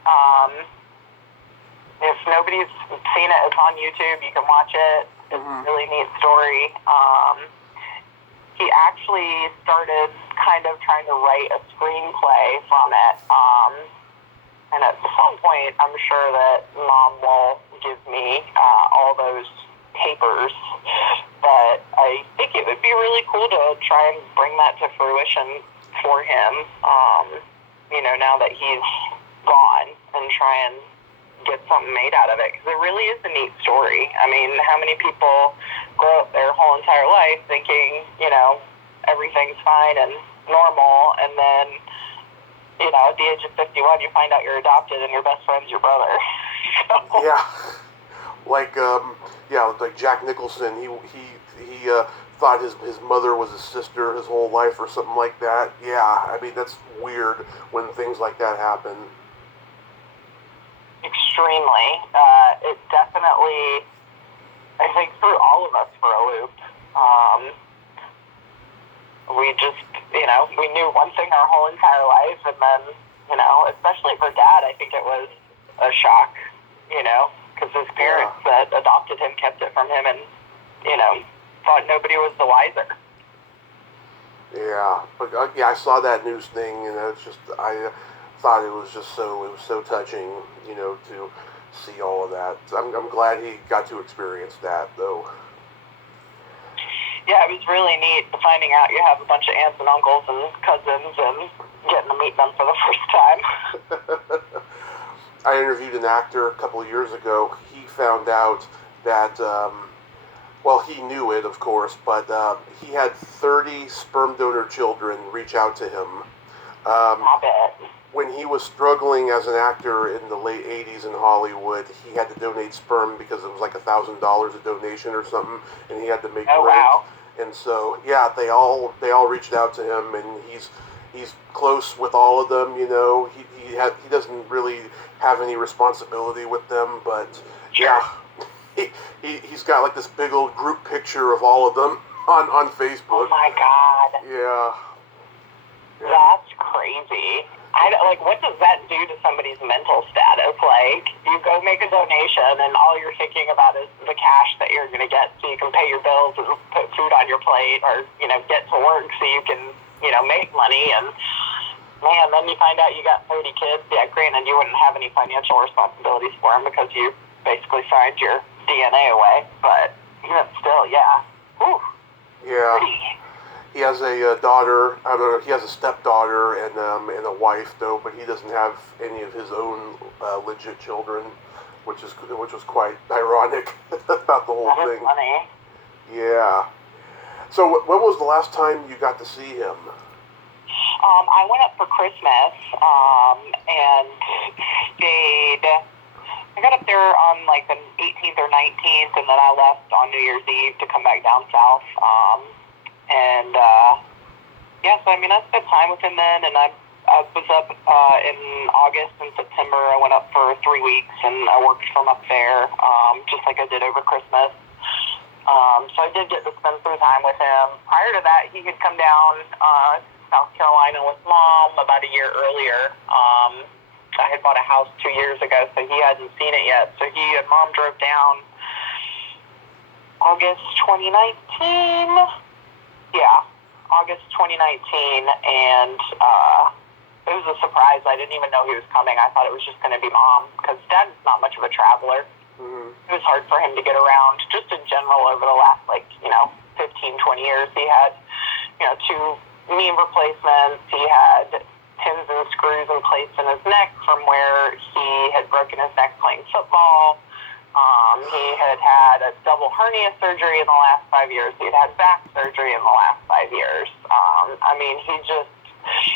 If nobody's seen it, it's on YouTube. You can watch it. It's a really neat story. He actually started kind of trying to write a screenplay from it. And at some point, I'm sure that Mom will give me all those papers. But I think it would be really cool to try and bring that to fruition for him, now that he's gone, and try and get something made out of it, because it really is a neat story. I mean, how many people grow up their whole entire life thinking, everything's fine and normal, and then, at the age of 51, you find out you're adopted and your best friend's your brother. So. Yeah. Like Jack Nicholson, he thought his mother was his sister his whole life or something like that. Yeah, I mean, that's weird when things like that happen. Extremely. It definitely, I think, threw all of us for a loop. We just, we knew one thing our whole entire life, and then you know, especially for Dad. I think it was a shock, you know, because his parents that adopted him kept it from him and, you know, thought nobody was the wiser. Yeah, but yeah, I saw that news thing, and it's just I thought it was so touching, you know, to see all of that. I'm glad he got to experience that, though. Yeah, it was really neat finding out you have a bunch of aunts and uncles and cousins and getting to meet them for the first time. I interviewed an actor a couple of years ago. He found out that, well, he knew it, of course, but he had 30 sperm donor children reach out to him. I bet. When he was struggling as an actor in the late 80s in Hollywood, he had to donate sperm because it was like $1,000 a donation or something, and he had to make rent. Wow. And so, yeah, they all reached out to him, and he's close with all of them. You know, he doesn't really have any responsibility with them, but yeah, he's got like this big old group picture of all of them on Facebook. Oh my God. Yeah. That's crazy. What does that do to somebody's mental status? Like, you go make a donation, and all you're thinking about is the cash that you're going to get so you can pay your bills and put food on your plate, or, you know, get to work so you can, you know, make money. And, man, then you find out you got 30 kids. Yeah, granted, you wouldn't have any financial responsibilities for them because you basically signed your DNA away. But even still, yeah. Whew. Yeah. He has a daughter. I don't know. He has a stepdaughter and a wife though, but he doesn't have any of his own legit children, which was quite ironic about the whole That is thing. funny. Yeah. So when was the last time you got to see him? I went up for Christmas and stayed. I got up there on like the 18th or 19th, and then I left on New Year's Eve to come back down south. Yeah, so I mean, I spent time with him then, and I was up in August and September. I went up for 3 weeks, and I worked from up there, just like I did over Christmas. So I did get to spend some time with him. Prior to that, he had come down South Carolina with Mom about a year earlier. I had bought a house 2 years ago, so he hadn't seen it yet. So he and Mom drove down August 2019. Yeah, August 2019, and it was a surprise. I didn't even know he was coming. I thought it was just going to be Mom, because Dad's not much of a traveler. Mm-hmm. It was hard for him to get around, just in general, over the last, 15, 20 years. He had, 2 knee replacements. He had pins and screws in place in his neck from where he had broken his neck playing football. He had a double hernia surgery in the last 5 years. He had back surgery in the last 5 years.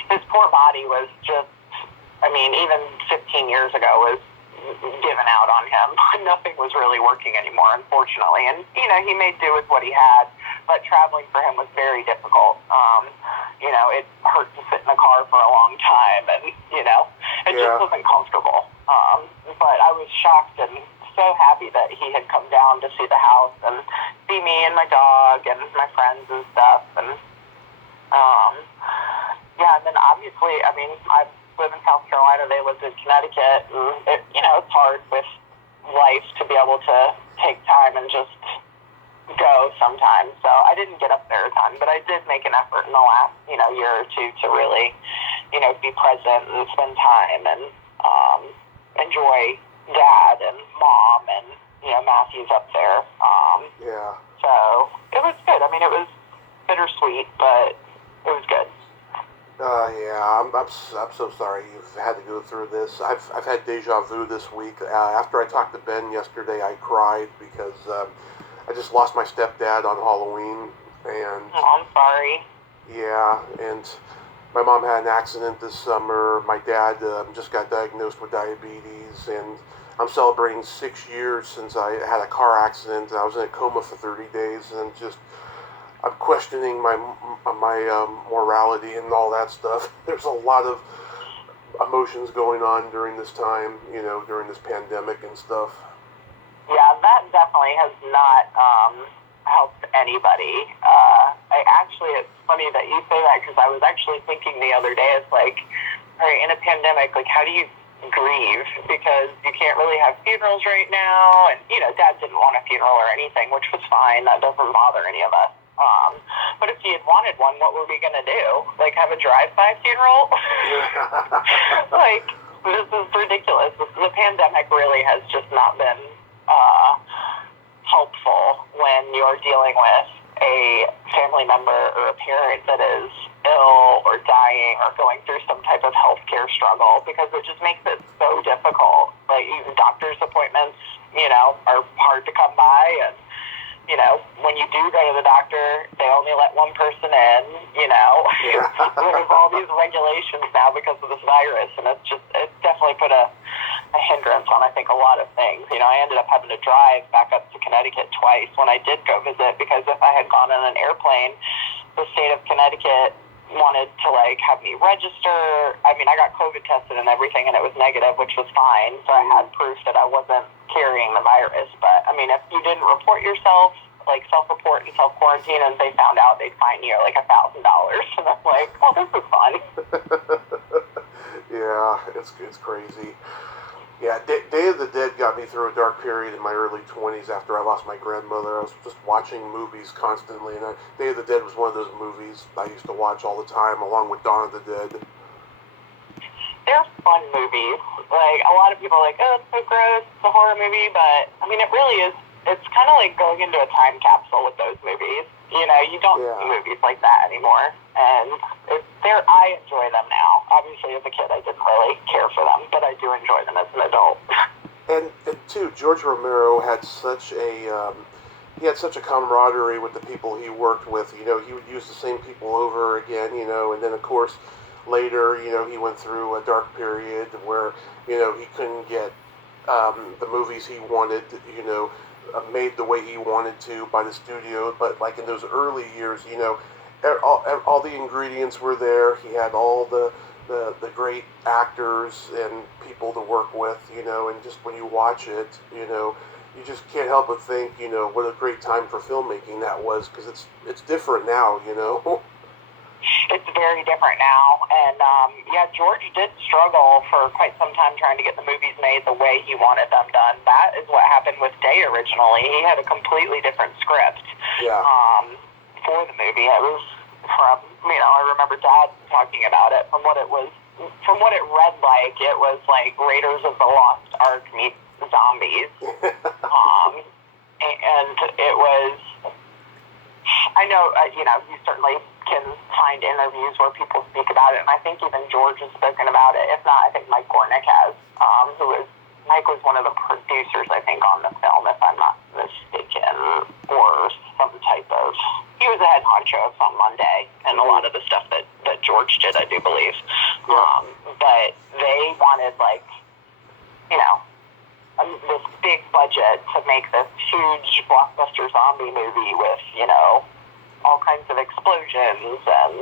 His poor body was just, even 15 years ago was given out on him. Nothing was really working anymore, unfortunately. And, he made do with what he had, but traveling for him was very difficult. It hurt to sit in a car for a long time, and, it just wasn't comfortable. But I was shocked and so happy that he had come down to see the house and see me and my dog and my friends and stuff. And, and then obviously, I live in South Carolina, they lived in Connecticut, and it's hard with life to be able to take time and just go sometimes. So I didn't get up there a ton, but I did make an effort in the last, year or two to really, be present and spend time and enjoy Dad and Mom and, Matthew's up there. So it was good. It was bittersweet, but it was good. I'm so sorry you've had to go through this. I've had deja vu this week. After I talked to Ben yesterday, I cried because I just lost my stepdad on Halloween, and I'm sorry. Yeah, and my mom had an accident this summer. My dad just got diagnosed with diabetes, and I'm celebrating 6 years since I had a car accident. I was in a coma for 30 days, and I'm questioning my morality and all that stuff. There's a lot of emotions going on during this time, during this pandemic and stuff. Yeah, that definitely has not helped anybody. It's funny that you say that, because I was actually thinking the other day, it's like, right, in a pandemic, like, how do you grieve? Because you can't really have funerals right now, and, you know, Dad didn't want a funeral or anything, which was fine. That doesn't bother any of us. But if he had wanted one, what were we going to do? Like, have a drive-by funeral? Like, this is ridiculous. The pandemic really has just not been helpful when you're dealing with a family member or a parent that is ill or dying or going through some type of healthcare struggle, because it just makes it so difficult. Like, even doctor's appointments, you know, are hard to come by, and, you know, when you do go to the doctor, they only let one person in, you know. Yeah. There's all these regulations now because of this virus, and it's definitely put a hindrance on, I think, a lot of things. You know, I ended up having to drive back up to Connecticut twice when I did go visit, because if I had gone on an airplane, the state of Connecticut wanted to, like, have me register. I mean, I got COVID tested and everything, and it was negative, which was fine, so I had proof that I wasn't carrying the virus. But, I mean, if you didn't report yourself, like, self-report and self-quarantine, and they found out, they'd fine you, like, $1,000. And I'm like, well, this is fun. Yeah, it's crazy. Yeah, Day of the Dead got me through a dark period in my early 20s after I lost my grandmother. I was just watching movies constantly, and Day of the Dead was one of those movies I used to watch all the time, along with Dawn of the Dead. They're fun movies. Like, a lot of people are like, oh, it's so gross, it's a horror movie, but, I mean, it really is. It's kind of like going into a time capsule with those movies. You know, you don't see movies like that anymore, and I enjoy them now. Obviously, as a kid, I didn't really care for them, but I do enjoy them as an adult. And too, George Romero had such a camaraderie with the people he worked with. You know, he would use the same people over again. You know, and then of course later, you know, he went through a dark period where, you know, he couldn't get the movies he wanted. You know, made the way he wanted to by the studio. But like in those early years, you know, all the ingredients were there. He had all the great actors and people to work with, you know, and just when you watch it, you know, you just can't help but think, you know, what a great time for filmmaking that was, because it's different now, you know. It's very different now, and yeah, George did struggle for quite some time trying to get the movies made the way he wanted them done. That is what happened with Day originally. He had a completely different script for the movie. It was from, you know, I remember Dad talking about it. From what it read like, it was like Raiders of the Lost Ark meets zombies, and it was. I know, you know, you certainly can find interviews where people speak about it, and I think even George has spoken about it. If not, I think Mike Gornick has, Mike was one of the producers, I think, on the film, if I'm not mistaken, or some type of, he was a head honcho of some Monday, and a lot of the stuff that George did, I do believe. But they wanted, like, you know, this big budget to make this huge blockbuster zombie movie with, you know, all kinds of explosions and,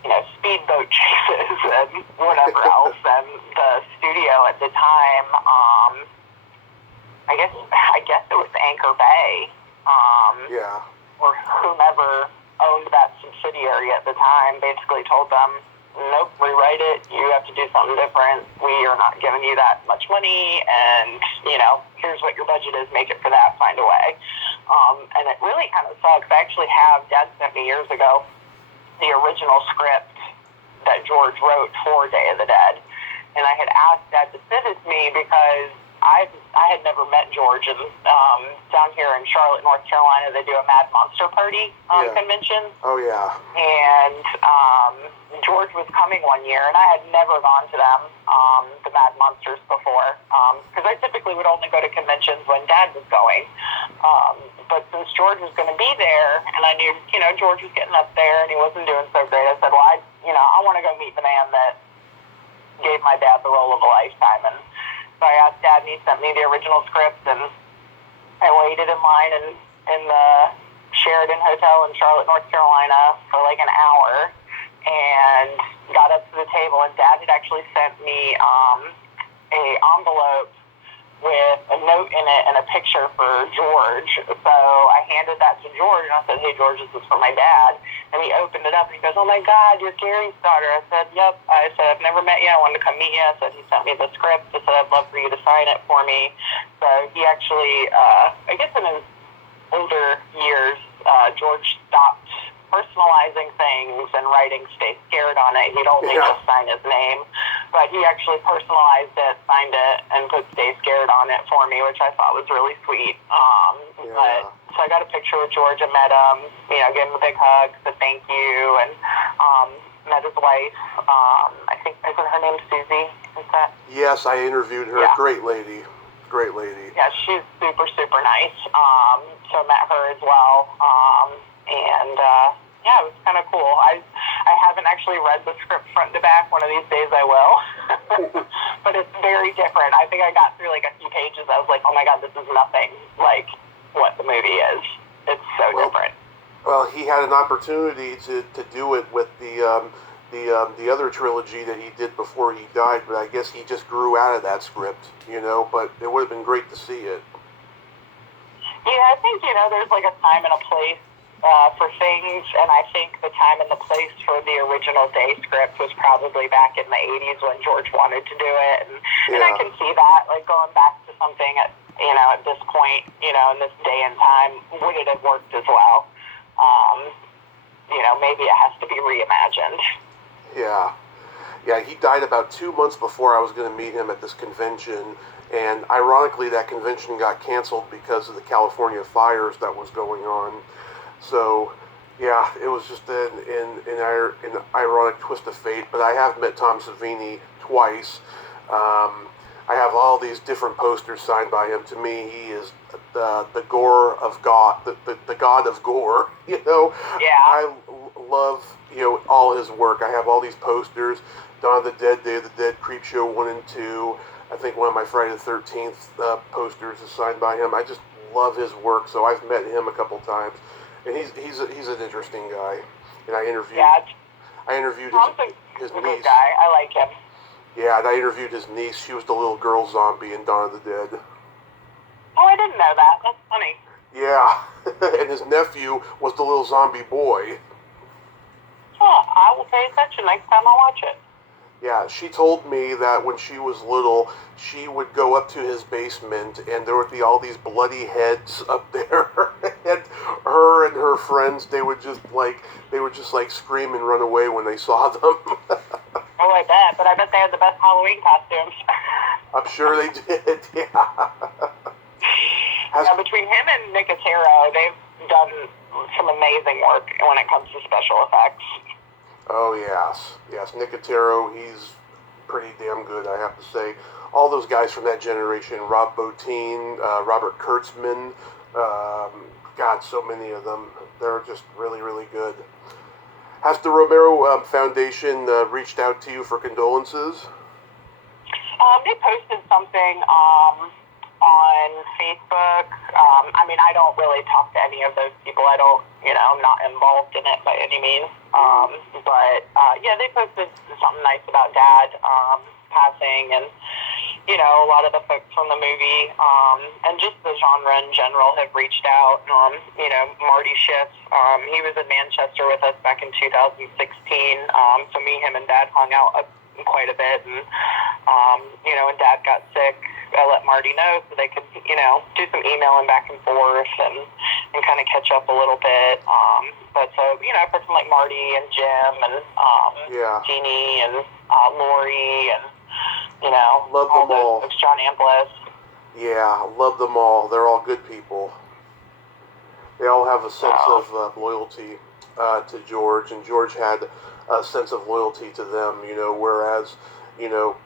you know, speedboat chases and whatever else. And the studio at the time, I guess it was Anchor Bay, or whomever owned that subsidiary at the time, basically told them, nope, rewrite it. You have to do something different. We are not giving you that much money, and, you know, here's what your budget is. Make it for that. Find a way. And it really kind of sucks. I actually have, Dad sent me years ago the original script that George wrote for Day of the Dead, and I had asked Dad to send it to me because I had never met George, and down here in Charlotte, North Carolina, they do a Mad Monster Party convention. Oh, yeah. And George was coming one year, and I had never gone to them, the Mad Monsters, before, because I typically would only go to conventions when Dad was going. But since George was going to be there, and I knew, you know, George was getting up there, and he wasn't doing so great, I said, well, I want to go meet the man that gave my dad the role of a lifetime. And so I asked Dad, and he sent me the original script, and I waited in line in the Sheraton Hotel in Charlotte, North Carolina for like an hour, and got up to the table, and Dad had actually sent me a envelope with a note in it and a picture for George. So I handed that to George, and I said, "Hey, George, this is for my dad." And he opened it up, and he goes, "Oh, my God, you're Gary's daughter." I said, "Yep." I said, "I've never met you. I wanted to come meet you." I said, "He sent me the script. I said, I'd love for you to sign it for me." So he actually, I guess in his older years, George stopped personalizing things and writing "Stay Scared" on it. He'd only just sign his name. But he actually personalized it, signed it, and put "Stay Scared" on it for me, which I thought was really sweet. But so I got a picture with George and met him, gave him a big hug, said thank you, and met his wife. I think, isn't her name Susie? Is that? Yes, I interviewed her. Yeah. Great lady. Great lady. Yeah, she's super, super nice. So I met her as well. And yeah, it was kind of cool. I haven't actually read the script front to back. One of these days I will. But it's very different. I think I got through like a few pages. I was like, oh my God, this is nothing like what the movie is. It's so different. Well, he had an opportunity to do it with the other trilogy that he did before he died, but I guess he just grew out of that script, but it would have been great to see it. Yeah, I think, there's like a time and a place for things, and I think the time and the place for the original Day script was probably back in the 80s when George wanted to do it, and I can see that, like going back to something at this point, in this day and time, would it have worked as well? Maybe it has to be reimagined. Yeah, he died about 2 months before I was going to meet him at this convention, and ironically that convention got canceled because of the California fires that was going on. So, yeah, it was just an ironic twist of fate, but I have met Tom Savini twice. I have all these different posters signed by him. To me, he is the gore of God, the God of gore, Yeah. I love, all his work. I have all these posters, Dawn of the Dead, Day of the Dead, Creepshow 1 and 2. I think one of my Friday the 13th posters is signed by him. I just love his work, so I've met him a couple times. And he's an interesting guy. And I interviewed Tom's his a good niece. guy. I like him. Yeah, and I interviewed his niece. She was the little girl zombie in Dawn of the Dead. Oh, I didn't know that. That's funny. Yeah, and his nephew was the little zombie boy. Huh, I will pay attention next time I watch it. Yeah, she told me that when she was little, she would go up to his basement, and there would be all these bloody heads up there, and her and her friends, they would just scream and run away when they saw them. Oh, I bet, but I bet they had the best Halloween costumes. I'm sure they did. Yeah. Now, between him and Nicotero, they've done some amazing work when it comes to special effects. Oh, yes, Nicotero, he's pretty damn good, I have to say. All those guys from that generation, Rob Bottin, Robert Kurtzman, God, so many of them. They're just really, really good. Has the Romero Foundation reached out to you for condolences? They posted something on Facebook. I don't really talk to any of those people. I don't, I'm not involved in it by any means. But they posted something nice about Dad passing, and a lot of the folks from the movie and just the genre in general have reached out. Marty Schiff, he was in Manchester with us back in 2016. So me, him, and Dad hung out quite a bit, and when Dad got sick, I let Marty know so they could, do some emailing back and forth and kind of catch up a little bit. But so, a person like Marty and Jim and Jeannie and Lori and, love all them all. those, John Amplis. Yeah, love them all. They're all good people. They all have a sense of loyalty to George, and George had a sense of loyalty to them, whereas,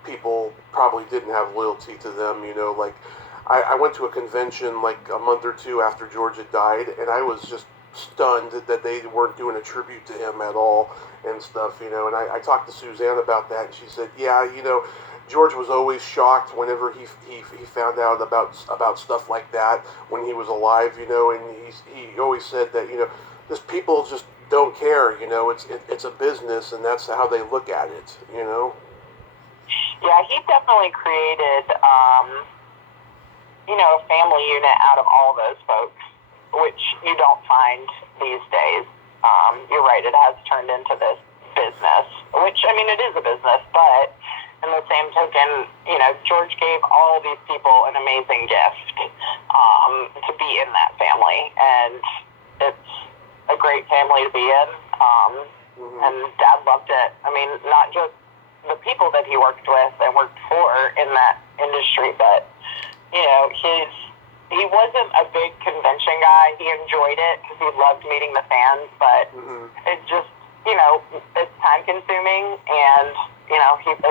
people probably didn't have loyalty to them, like, I went to a convention like a month or two after George had died, and I was just stunned that they weren't doing a tribute to him at all and stuff, and I talked to Suzanne about that, and she said, yeah, George was always shocked whenever he found out about stuff like that when he was alive, and he always said that, just people just don't care, it's a business, and that's how they look at it, Yeah, he definitely created a family unit out of all those folks, which you don't find these days. You're right, it has turned into this business, which, I mean, it is a business, but in the same token, George gave all these people an amazing gift to be in that family, and it's a great family to be in, and Dad loved it. I mean, not just the people that he worked with and worked for in that industry, but, he wasn't a big convention guy. He enjoyed it because he loved meeting the fans, but it just, it's time consuming, and,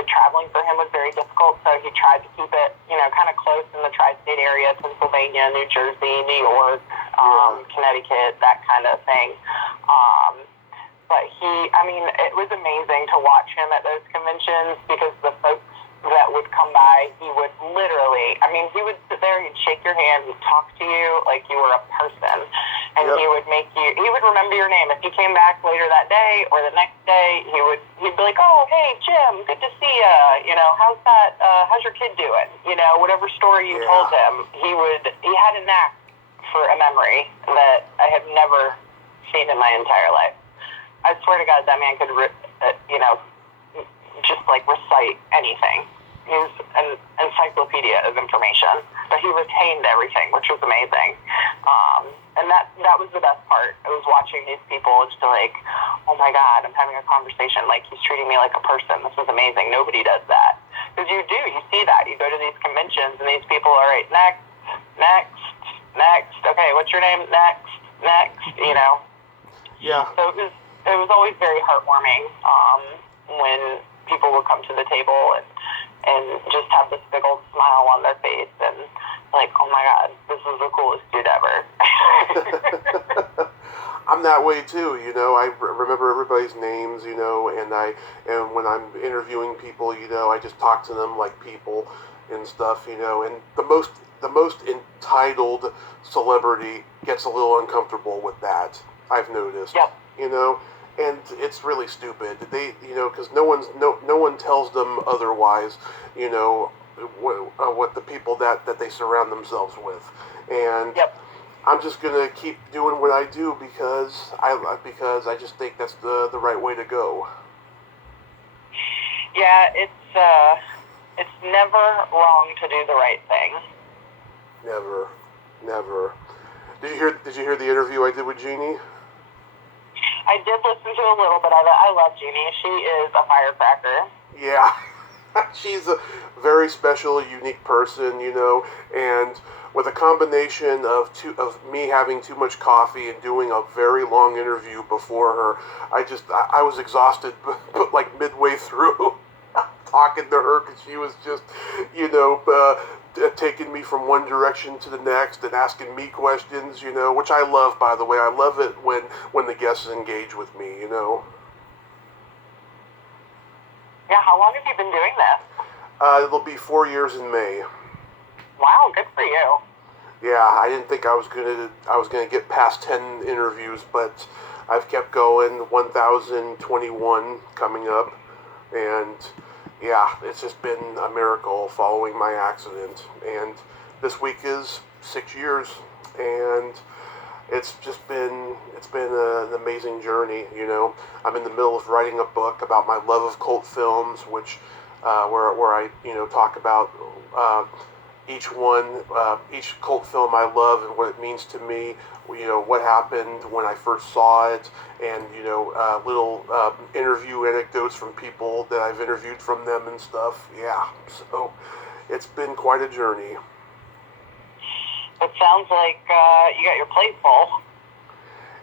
traveling for him was very difficult, so he tried to keep it, kind of close in the tri-state area, Pennsylvania, New Jersey, New York, Connecticut, that kind of thing. But it was amazing to watch him at those conventions, because the folks that would come by, he would literally, he would sit there, he'd shake your hand, he'd talk to you like you were a person, and he would remember your name. If you came back later that day or the next day, he'd be like, oh, hey, Jim, good to see you, how's your kid doing? Whatever story you told him, he had a knack for a memory that I have never seen in my entire life. I swear to God, that man could, just like recite anything. He was an encyclopedia of information, but he retained everything, which was amazing. And that was the best part. I was watching these people and just like, oh my God, I'm having a conversation. Like, he's treating me like a person. This was amazing. Nobody does that. Because you see that. You go to these conventions and these people are right, next. Okay, what's your name? Next. Yeah. So it was always very heartwarming when people would come to the table and just have this big old smile on their face and like, oh my God, this is the coolest dude ever. I'm that way too, I remember everybody's names, and when I'm interviewing people, I just talk to them like people and stuff, and the most entitled celebrity gets a little uncomfortable with that, I've noticed. Yep. And it's really stupid. They, because no one tells them otherwise. What the people that they surround themselves with, and I'm just gonna keep doing what I do because I just think that's the right way to go. Yeah, it's never wrong to do the right thing. Never. Did you hear the interview I did with Jeannie? I did listen to a little bit of it. I love Jeannie. She is a firecracker. Yeah. She's a very special, unique person, and with a combination of me having too much coffee and doing a very long interview before her, I was exhausted, but like midway through talking to her, because she was just, taking me from one direction to the next and asking me questions, which I love, by the way. I love it when the guests engage with me, Yeah, how long have you been doing this? It'll be 4 years in May. Wow, good for you. Yeah, I didn't think I was gonna get past 10 interviews, but I've kept going. 1021 coming up, and yeah, it's just been a miracle following my accident. And this week is 6 years, and it's been an amazing journey. I'm in the middle of writing a book about my love of cult films, which where I talk about each cult film I love and what it means to me. What happened when I first saw it, and little interview anecdotes from people that I've interviewed from them and stuff. Yeah, so it's been quite a journey. It sounds like you got your plate full.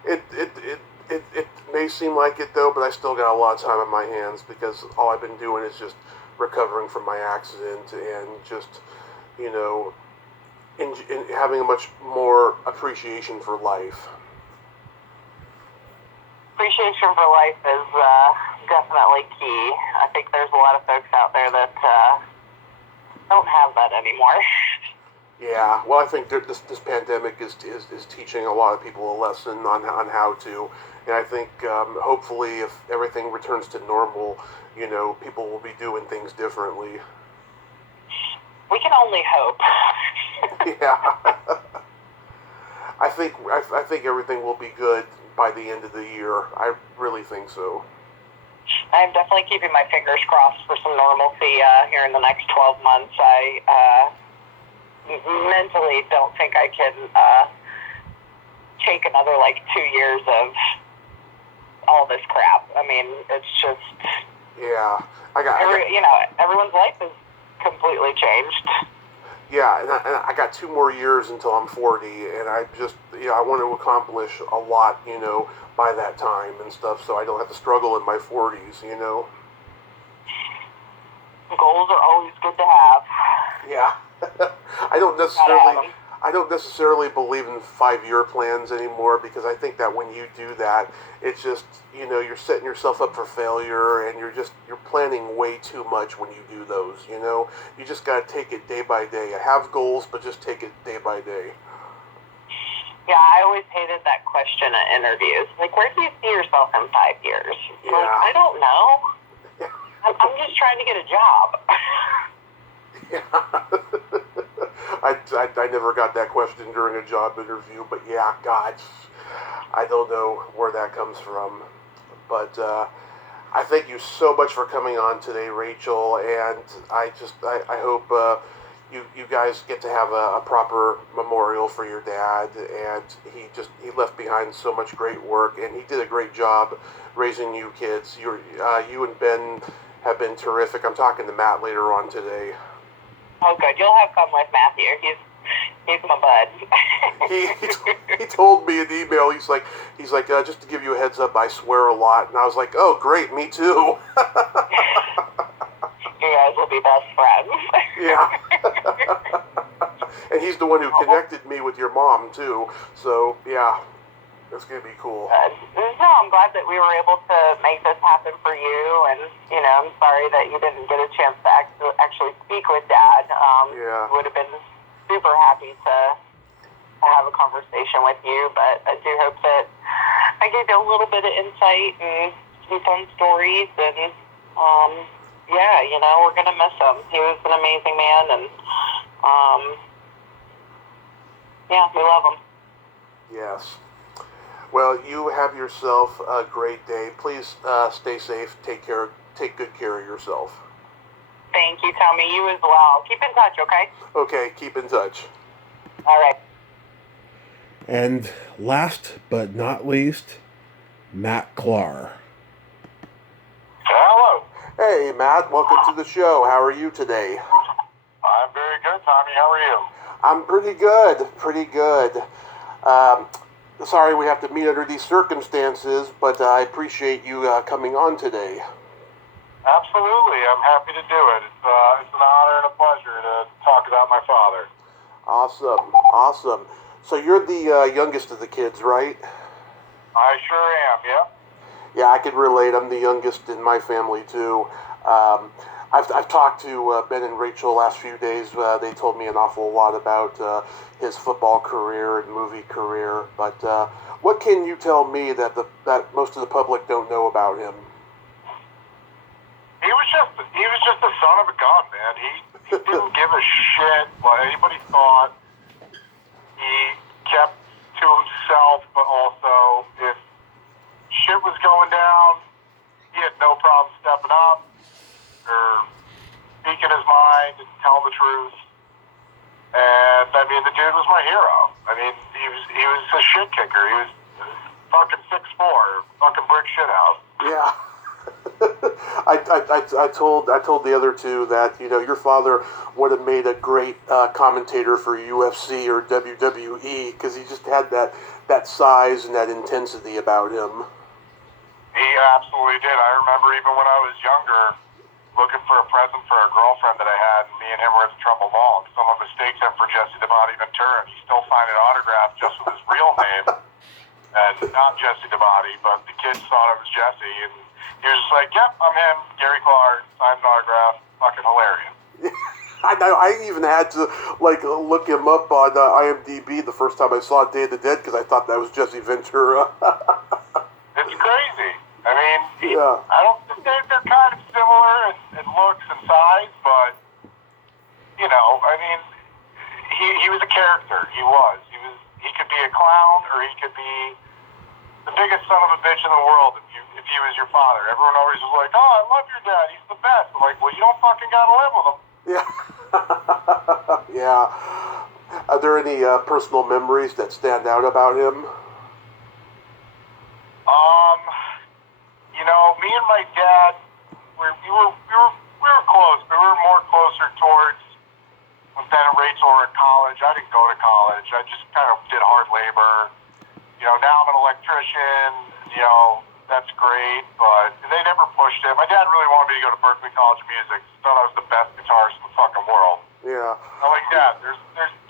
It may seem like it though, but I still got a lot of time on my hands because all I've been doing is just recovering from my accident and just in having a much more appreciation for life. Appreciation for life is definitely key. I think there's a lot of folks out there that don't have that anymore. Yeah, well, I think this pandemic is teaching a lot of people a lesson on how to, and I think hopefully if everything returns to normal, people will be doing things differently. We can only hope. Yeah. I think everything will be good by the end of the year. I really think so. I'm definitely keeping my fingers crossed for some normalcy here in the next 12 months. I mentally don't think I can take another 2 years of all this crap. I mean, it's just everyone's life is completely changed. Yeah, and I got 2 more years until I'm 40, and I just I want to accomplish a lot, by that time and stuff, so I don't have to struggle in my 40s, Goals are always good to have. Yeah. I don't necessarily believe in 5-year plans anymore, because I think that when you do that, it's just, you're setting yourself up for failure, and you're planning way too much when you do those, You just got to take it day by day. I have goals, but just take it day by day. Yeah, I always hated that question at interviews. Where do you see yourself in 5 years? Yeah. I don't know. I'm just trying to get a job. Yeah. I never got that question during a job interview, but yeah, God, I don't know where that comes from. But I thank you so much for coming on today, Rachel, and I hope you guys get to have a proper memorial for your dad. And he left behind so much great work, and he did a great job raising you kids. You and Ben have been terrific. I'm talking to Matt later on today. Oh, good. You'll have fun with Matthew. He's my bud. he told me in email. He's like just to give you a heads up, I swear a lot, and I was like, oh great, me too. You guys will be best friends. Yeah. And he's the one who connected me with your mom too. So yeah, it's gonna be cool. No, I'm glad that we were able to make this happen for you, and I'm sorry that you didn't get a chance to actually speak with Dad. Yeah. Would have been super happy to have a conversation with you, but I do hope that I gave you a little bit of insight and some fun stories, and we're gonna miss him. He was an amazing man, and we love him. Yes. Well, you have yourself a great day. Please stay safe. Take good care of yourself. Thank you, Tommy. You as well. Keep in touch, okay? Okay, keep in touch. All right. And last but not least, Matt Klahr. Hello. Hey, Matt. Welcome to the show. How are you today? I'm very good, Tommy. How are you? I'm pretty good. Pretty good. Sorry we have to meet under these circumstances, but I appreciate you coming on today. Absolutely. I'm happy to do it. It's an honor and a pleasure to talk about my father. Awesome. So you're the youngest of the kids, right? I sure am, yep. Yeah, I can relate. I'm the youngest in my family, too. I've talked to Ben and Rachel the last few days. They told me an awful lot about his football career and movie career. But what can you tell me that most of the public don't know about him? He was just a son of a gun, man. He didn't give a shit what anybody thought. He kept to himself, but also if shit was going down, he had no problem stepping up or speaking his mind and telling the truth. And I mean, the dude was my hero. I mean, he was a shit kicker. He was fucking 6'4", fucking brick shit house. Yeah. I told the other two that your father would have made a great commentator for UFC or WWE, because he just had that size and that intensity about him. He absolutely did. I remember even when I was younger, looking for a present for a girlfriend that I had, and me and him were at the Trumbull Mall, and someone mistakes him for Jesse the Body Ventura, and he still signed an autograph just with his real name, and not Jesse the Body, but the kids thought it was Jesse, and he was just like, yep, I'm him, Gary Klahr, signed an autograph, fucking hilarious. I know. I even had to look him up on IMDb the first time I saw Day of the Dead, because I thought that was Jesse Ventura. It's crazy. I mean, Yeah. I don't think they're kind of similar in looks and size, but, I mean, he he was a character. He could be a clown, or he could be the biggest son of a bitch in the world if he was your father. Everyone always was like, oh, I love your dad. He's the best. I'm like, well, you don't fucking gotta live with him. Yeah. Yeah. Are there any personal memories that stand out about him? You know, me and my dad, we were close, but we were more closer towards when Ben and Rachel were in college. I didn't go to college. I just kind of did hard labor. You know, now I'm an electrician. You know, that's great, but they never pushed it. My dad really wanted me to go to Berklee College of Music. He thought I was the best guitarist in the fucking world. Yeah. I'm like, Dad, there's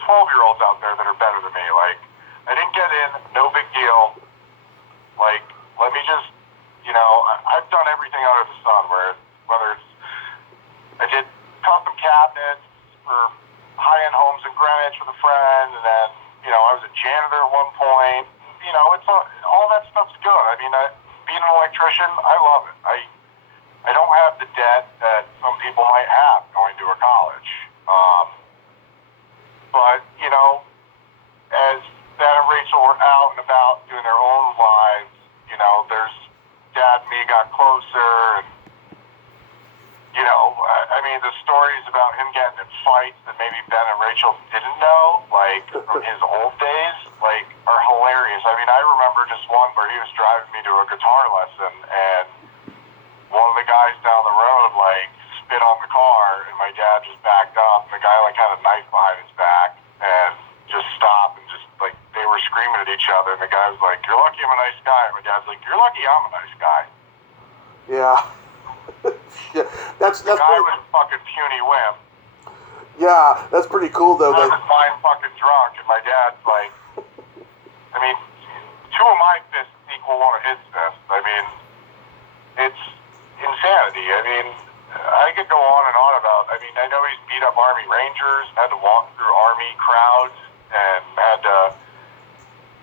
12-year-olds out there that are better than me. Like, I didn't get in, no big deal. Like, let me just, you know, I've done everything under the sun, whether it's, I did custom cabinets for high-end homes in Greenwich with a friend, and then, you know, I was a janitor at one point. You know, it's all that stuff's good. I mean, being an electrician, I love it. I don't have the debt that some people might have going to a college. But, you know, as Ben and Rachel were out and about doing their own lives, you know, there's Dad and me got closer, and, you know, I mean, the stories about him getting in fights that maybe Ben and Rachel didn't know, like, from his old days, like, are hilarious. I mean, I remember just one where he was driving me to a guitar lesson, and one of the guys down the road, like, spit on the car, and my dad just backed up, and the guy, like, had a knife behind his back, and just stopped, and just, like, they were screaming at each other, and the guy was like, you're lucky I'm a nice guy, and my dad's like, you're lucky I'm a nice guy. Yeah. Yeah. That's the guy pretty, was a fucking puny wimp. yeah, that's pretty cool, though. I was mind fucking drunk, and my dad's like, I mean, two of my fists equal one of his fists. I mean, it's insanity. I mean, I could go on and on about, I mean, I know he's beat up Army Rangers, had to walk through Army crowds, and had to,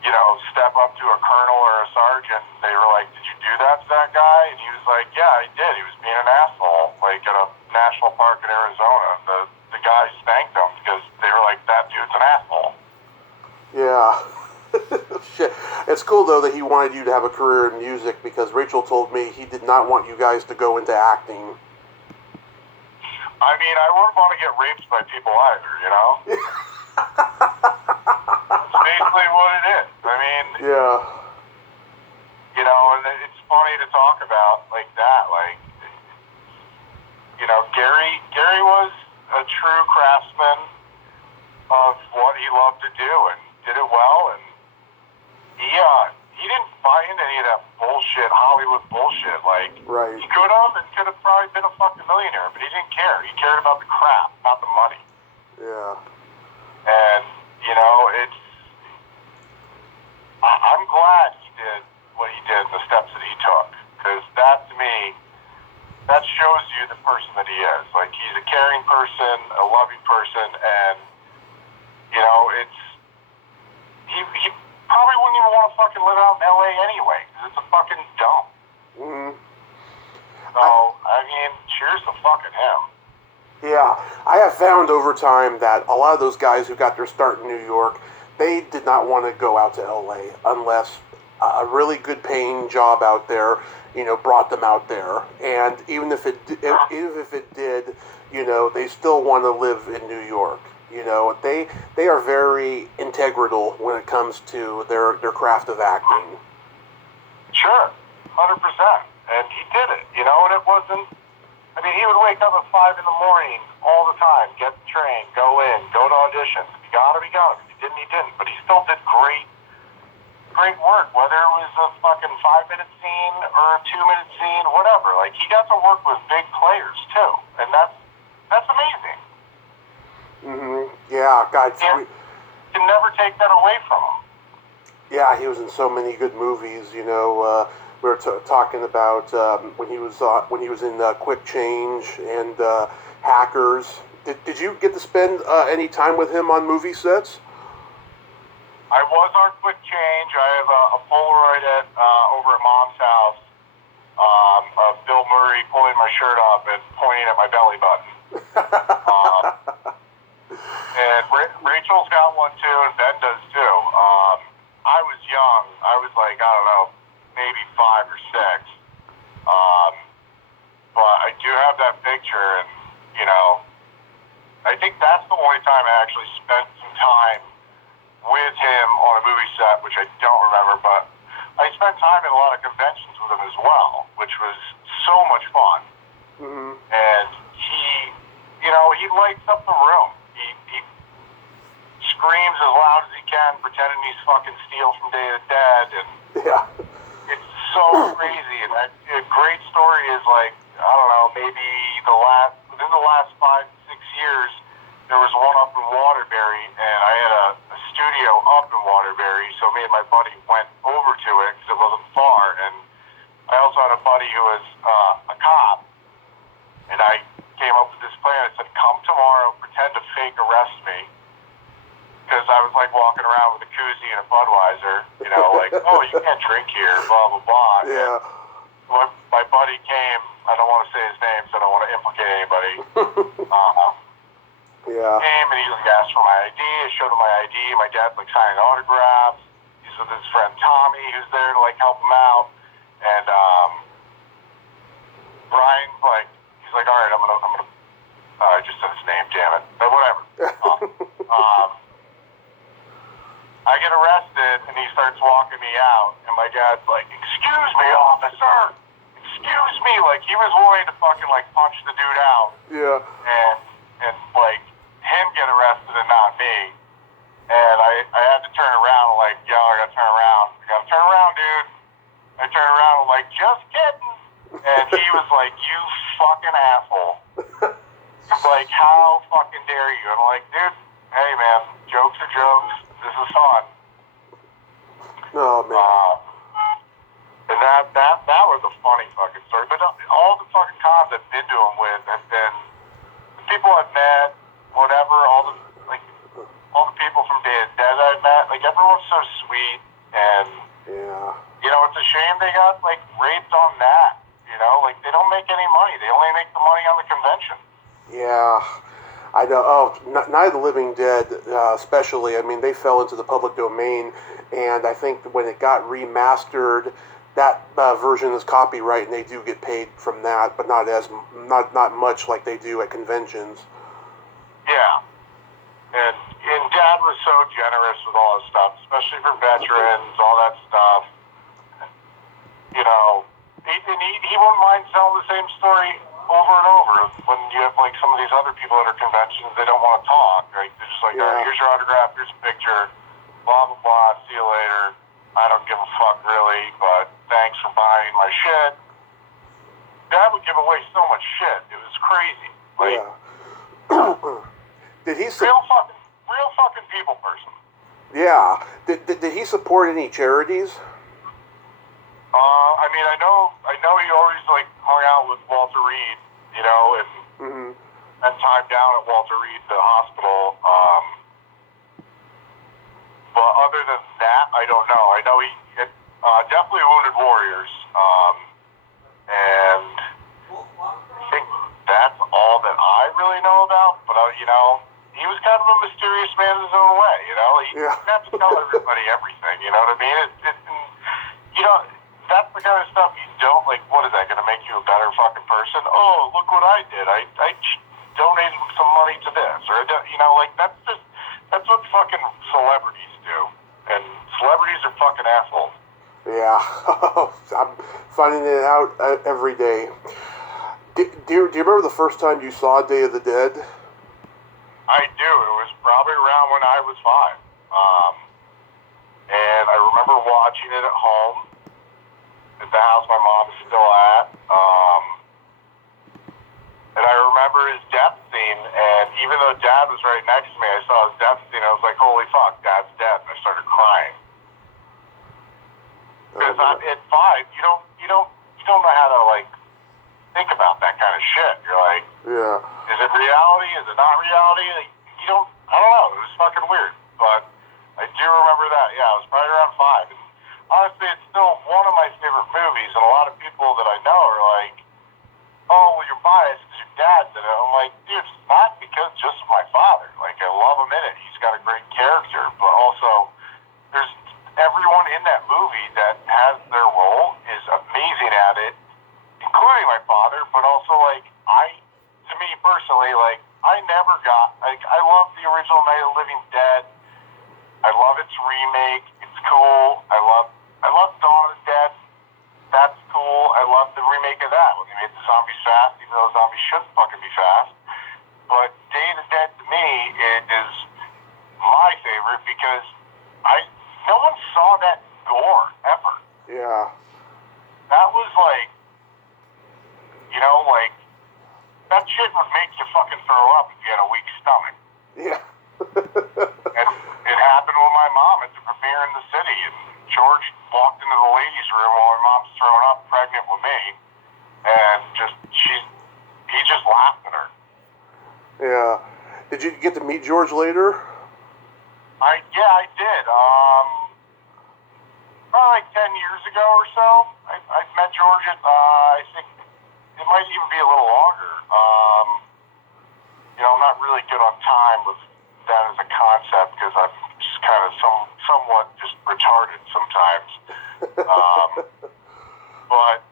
you know, step up to a colonel or a sergeant. They were like, did you do that to that guy? And he was like, yeah, I did. He was being an asshole, like at a national park in Arizona. The guys spanked him because they were like, that dude's an asshole. Yeah. Shit. It's cool, though, that he wanted you to have a career in music, because Rachel told me he did not want you guys to go into acting. I mean, I wouldn't want to get raped by people either, you know? That's basically what it is. I mean, Yeah. you know, and it's funny to talk about like that. Like, you know, Gary was a true craftsman of what he loved to do, and did it well, and he didn't buy into any of that bullshit, Hollywood bullshit. Like, Right. he could have probably been a fucking millionaire, but he didn't care. He cared about the craft, not the money. Yeah. And, you know, I'm glad he did what he did, the steps that he took, because that, to me, that shows you the person that he is. Like, he's a caring person, a loving person, and, you know, he probably wouldn't even want to fucking live out in L.A. anyway, because it's a fucking dump. Mm-hmm. So, I mean, cheers to fucking him. Yeah, I have found over time that a lot of those guys who got their start in New York, they did not want to go out to LA unless a really good paying job out there, you know, brought them out there. And even if it did, you know, they still want to live in New York. You know, they are very integral when it comes to their craft of acting. Sure, 100%. And he did it, you know, and it wasn't, I mean, he would wake up at 5 in the morning all the time, get the train, go in, go to auditions. If you got him, he got him. If you didn't, he didn't. But he still did great work, whether it was a fucking 5-minute scene or a 2-minute scene, whatever. Like, he got to work with big players, too. And that's amazing. Mm-hmm. Yeah, God. You can never take that away from him. Yeah, he was in so many good movies. You know, we were talking about when he was in Quick Change and Hackers. Did you get to spend any time with him on movie sets? I was on Quick Change. I have a Polaroid over at Mom's house of Bill Murray pulling my shirt up and pointing at my belly button. And Rachel's got one too, and Ben does too. I was young. I was like, I don't know, maybe 5 or 6. But I do have that picture, and, you know, I think that's the only time I actually spent some time with him on a movie set, which I don't remember, but I spent time in a lot of conventions with him as well, which was so much fun. Mm-hmm. And he, you know, he lights up the room. He screams as loud as he can, pretending he's fucking Steel from Day of the Dead, and Yeah. it's so crazy. And a great story is like, I don't know, maybe within the last 5, 6 years, there was one up in Waterbury, and I had a studio up in Waterbury, so me and my buddy went over to it because it wasn't far, and I also had a buddy who was a cop, and I came up with this plan. I said, come tomorrow, pretend to fake arrest me, because I was like walking around with a koozie and a Budweiser, you know, like, oh, you can't drink here, blah, blah, blah. Yeah. And my buddy came, I don't want to say his name, so I don't want to implicate anybody. Yeah. Came and he like asked for my ID. I showed him my ID. My dad's like signing autographs. He's with his friend Tommy, who's there to like help him out. And Brian's like, he's like, all right, I'm gonna. I just said his name, damn it. But whatever. I get arrested, and he starts walking me out, and my dad's like, excuse me, officer. Excuse me. Like he was willing to fucking like punch the dude out. Yeah. And like him get arrested and not me. And I had to turn around and like, yo, I gotta turn around. I gotta turn around, dude. I turn around and like, just kidding. And he was like, you fucking asshole. He's like, how fucking dare you? I'm like, dude, hey man, jokes are jokes. This is fun. Oh man. And that was a funny fucking story. But all the fucking cons I've been to him with have been the people I've met, whatever, all the people from Day of the Dead I've met, like everyone's so sweet, and Yeah. you know, it's a shame they got like raped on that. You know, like they don't make any money. They only make the money on the convention. Yeah. I know. Oh, Night of the Living Dead, especially. I mean, they fell into the public domain, and I think when it got remastered, that version is copyright, and they do get paid from that, but not much like they do at conventions. Yeah. And Dad was so generous with all his stuff, especially for veterans, all that stuff. You know, he wouldn't mind telling the same story over and over. When you have like some of these other people at our conventions, they don't want to talk. Right? They're just like, all right, here's your autograph, here's a picture, blah blah blah. See you later. I don't give a fuck really, but thanks for buying my shit. Dad would give away so much shit. It was crazy. Like, Yeah. Did he real fucking people person. Yeah. Did he support any charities? I mean, I know he always like hung out with Walter Reed, you know, and spent time down at Walter Reed, the hospital. But other than that, I don't know. I know he definitely Wounded Warriors, and I think that's all that I really know about. But you know, he was kind of a mysterious man in his own way. You know, he didn't have to tell everybody everything. You know what I mean? You know, that's the kind of stuff you don't like. What is that going to make you a better fucking person? Oh, look what I did. I donated some money to this, or you know, like that's what fucking celebrities do, and celebrities are fucking assholes. Yeah, I'm finding it out every day. Do you remember the first time you saw Day of the Dead? I do. It was probably around when I was 5. And I remember watching it at home, at the house my mom is still at. And I remember his death scene, and even though Dad was right next to me, I saw his death scene, I was like, holy fuck, Dad's dead. And I started crying. Because at 5, you don't know how to, like, think about that kind of shit. You're like, is it reality? Is it not reality? Like, I don't know. It was fucking weird. But I do remember that. Yeah, I was probably around 5. And honestly, it's still one of my favorite movies. And a lot of people that I know are like, oh, well, you're biased because your dad's in it. I'm like, dude, it's not because just of my father. Like, I love him in it. He's got a great character, but also there's everyone in that movie that has their role is amazing at it, including my father, but also, like, to me personally, like, I never got, like, I love the original Night of the Living Dead. I love its remake. It's cool. I love Dawn of the Dead. That's cool. I love the remake of that when they made the zombies fast, even though zombies shouldn't fucking be fast. But Day of the Dead, to me, it is my favorite because no one saw that gore ever. Yeah. That was like, like, that shit would make you fucking throw up if you had a weak stomach. Yeah. And it happened with my mom at the premiere in the city, and George walked into the ladies' room while my mom's throwing up, pregnant with me, and he just laughed at her. Yeah. Did you get to meet George later? I did. Probably like 10 years ago or so. I met George at, I think it might even be a little longer. I'm not really good on time with that as a concept because I'm just kind of somewhat just retarded sometimes. But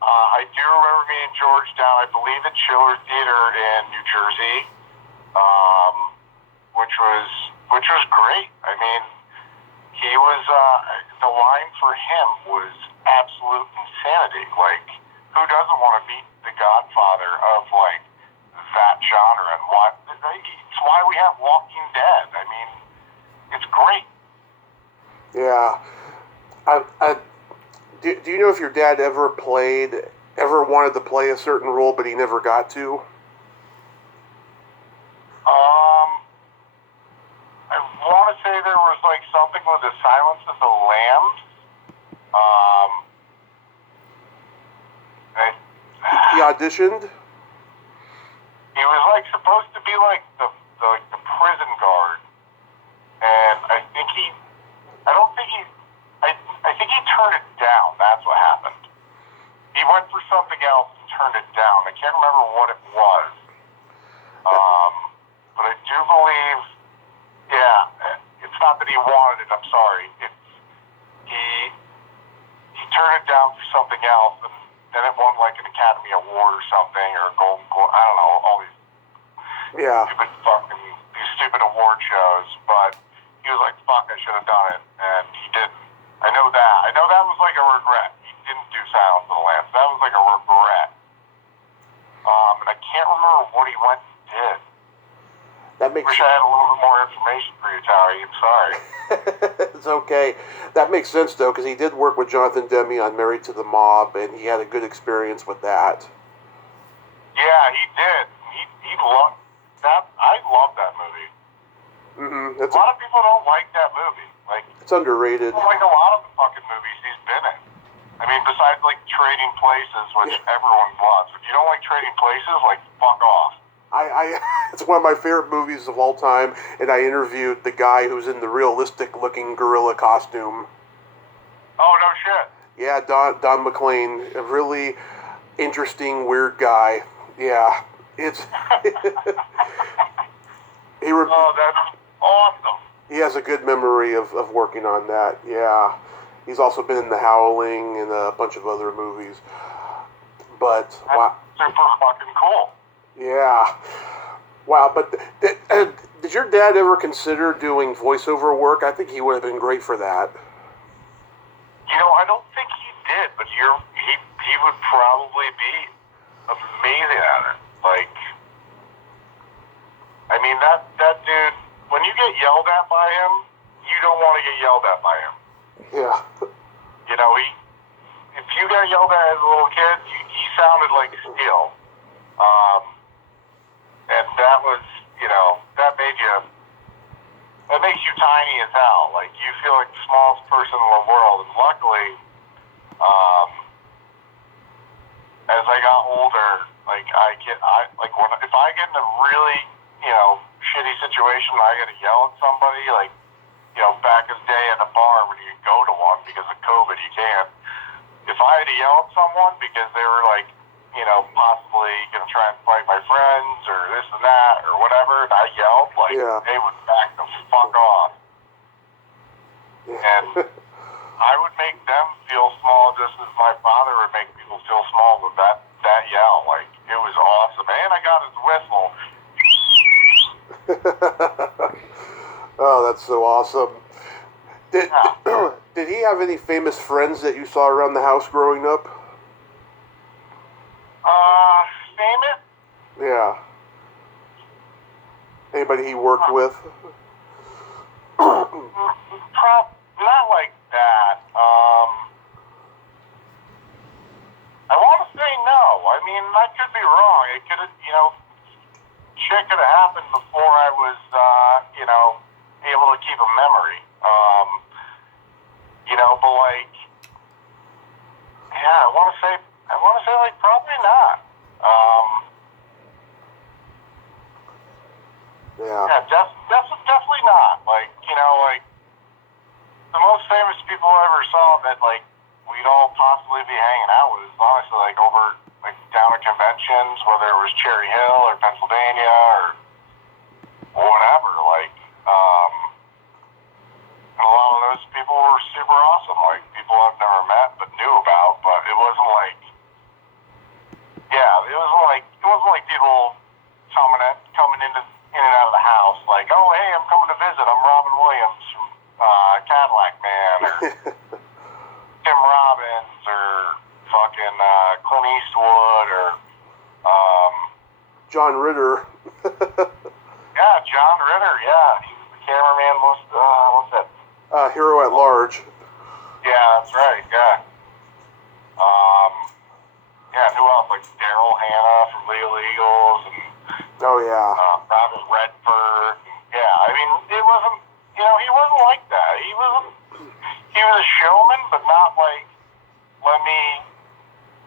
I do remember meeting George down, I believe, at Schiller Theater in New Jersey, which was great. I mean, he was the line for him was absolute insanity. Like, who doesn't want to meet the Godfather of like that genre? And it's why we have Walking Dead. I mean, it's great. Yeah. Do you know if your dad ever wanted to play a certain role, but he never got to? I want to say there was like something with the Silence of the Lambs. He auditioned? He was like supposed to be like the prison guard, and I think he turned it down. That's what happened. He went for something else and turned it down. I can't remember what it was. But I do believe, it's not that he wanted it. I'm sorry. He turned it down for something else, and then it won like an Academy Award or something, or a Golden Globe. I don't know, all these stupid award shows. But he was like, "Fuck, I should have done it," and he didn't. I know that was like a regret. He didn't do Silence of the Lambs. That was like a regret. And I can't remember what he went and did. Wish I had a little bit more information for you, Towie. I'm sorry. It's okay. That makes sense, though, because he did work with Jonathan Demme on Married to the Mob, and he had a good experience with that. Yeah, he did. He loved that. I love that movie. Mm-hmm. A lot of people don't like that movie. Like, it's underrated. People like a lot of the fucking movies he's been in. I mean, besides like Trading Places, which everyone loves. If you don't like Trading Places, like, fuck off. It's one of my favorite movies of all time, and I interviewed the guy who's in the realistic-looking gorilla costume. Oh, no shit. Yeah, Don McLean, a really interesting, weird guy. Yeah, it's... Oh, that's awesome. He has a good memory of working on that, yeah. He's also been in The Howling and a bunch of other movies. But, wow. Super fucking cool. Yeah. Wow, but did your dad ever consider doing voiceover work? I think he would have been great for that. I don't think he did, but he would probably be amazing at it. Like, I mean, that dude, when you get yelled at by him, you don't want to get yelled at by him. Yeah. If you got yelled at as a little kid, he sounded like steel. And that was, that makes you tiny as hell. Like, you feel like the smallest person in the world. And luckily, as I got older, like, if I get in a really, shitty situation and I gotta yell at somebody, like, back in the day at a bar when you could go to one because of COVID, you can't. If I had to yell at someone because they were, like, possibly going to try and fight my friends or this and that or whatever, and I yelled, like, they would back the fuck off. And I would make them feel small just as my father would make people feel small with that yell. Like, it was awesome. And I got his whistle. Oh, that's so awesome. Did he have any famous friends that you saw around the house growing up? Famous? Yeah. Anybody he worked with? Not like that. I want to say no. I mean, I could be wrong. It could have, shit could have happened before I was, able to keep a memory. But like, yeah, I want to say like probably not. Yeah, definitely not. Like, like the most famous people I ever saw that like we'd all possibly be hanging out with is honestly like over like down at conventions, whether it was Cherry Hill or Pennsylvania or whatever. Like, and a lot of those people were super awesome. Like people I've never met but knew about. But it wasn't like, it wasn't like people coming in and out of the house. Like, oh hey, I'm coming to visit. I'm Robin Williams from Cadillac Man, or Tim Robbins, or fucking Clint Eastwood, or John Ritter. yeah, John Ritter. Yeah, he was the cameraman. What's that? Hero at Large. Yeah, that's right. Yeah. Yeah. Who else? Like Daryl Hannah from Legal Eagles, and Oh yeah. Robert Redford. Yeah, I mean, it wasn't. He wasn't like that. He was a showman, but not like, let me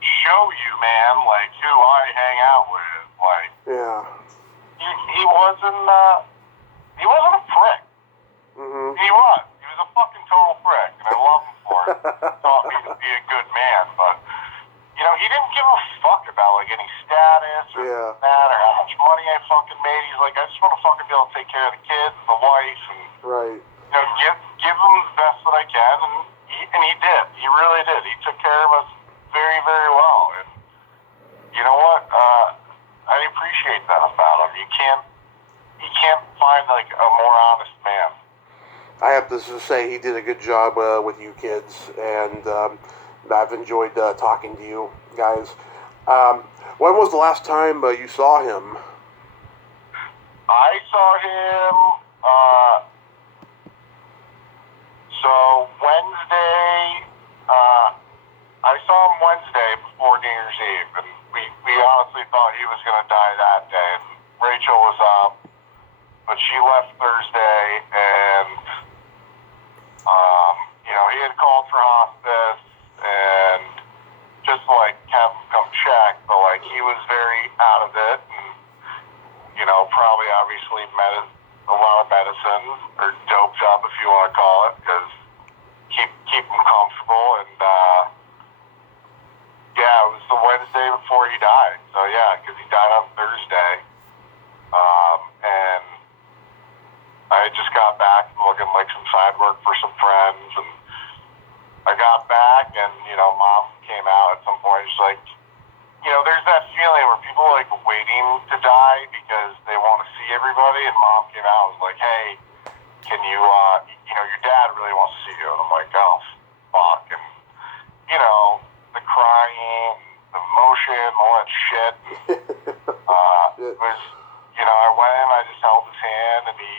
show you, man, like who I hang out with. Like, Yeah. he wasn't a prick. Mm-hmm. He was a fucking total prick, and I love him for it. Taught me to be a good man, but he didn't give a fuck about like any status or that or how much money I fucking made. He's like, I just want to fucking be able to take care of the kids and the wife and Right. give them the best that I can, and he did. He really did. He took care of us very, very well, and you know what? I appreciate that about him. You can't find like a more honest man. I have to just say he did a good job with you kids, and I've enjoyed talking to you guys. When was the last time you saw him? I saw him, so Wednesday, I saw him Wednesday before New Year's Eve, and we honestly thought he was going to die that day. And Rachel was up, but she left Thursday, and, he had called for hospice, and just like have him come check, but like he was very out of it, and probably obviously a lot of medicine, or doped up if you want to call it, because keep him comfortable, and it was the Wednesday before he died. So yeah, because he died on Thursday, and I just got back from looking like some side work for some friends, and I got back, and Mom came out at some point. She's like, there's that feeling where people are like waiting to die because they want to see everybody, and Mom came out and was like, hey, can you, your dad really wants to see you. And I'm like, oh, fuck. And, the crying, the emotion, all that shit. It was, I went in, I just held his hand, and he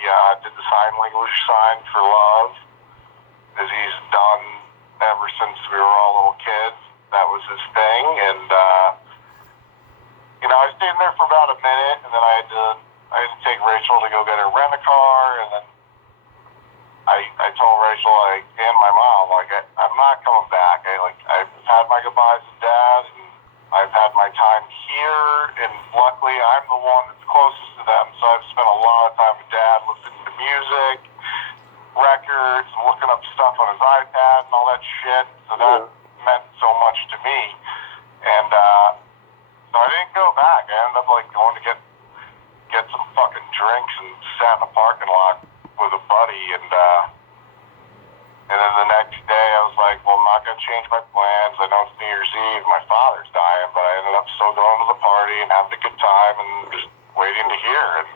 did the sign language sign for love, as he's done ever since we were all little kids. That was his thing, and, I stayed in there for about a minute, and then I had to take Rachel to go get her rent-a-car, and then I told Rachel, like, and my mom, like, I'm not coming back. I've had my goodbyes with Dad, and I've had my time here, and luckily I'm the one that's closest to them, so I've spent a lot of time with Dad listening to music, records, looking up stuff on his iPad and all that shit, so that meant so much to me. And So I didn't go back. I ended up like going to get some fucking drinks and sat in a parking lot with a buddy, and then the next day I was like, well, I'm not gonna change my plans. I know it's New Year's Eve, my father's dying, but I ended up still going to the party and having a good time and just waiting to hear. And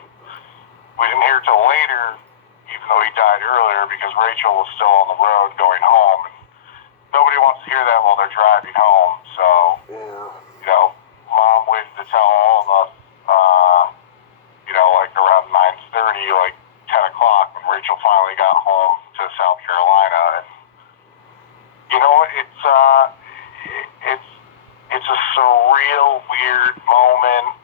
we didn't hear till later, even though he died earlier, because Rachel was still on the road going home, and nobody wants to hear that while they're driving home. So, you know, Mom waited to tell all of us, you know, like around 9:30, like 10 o'clock, when Rachel finally got home to South Carolina. And, you know, it's a surreal, weird moment,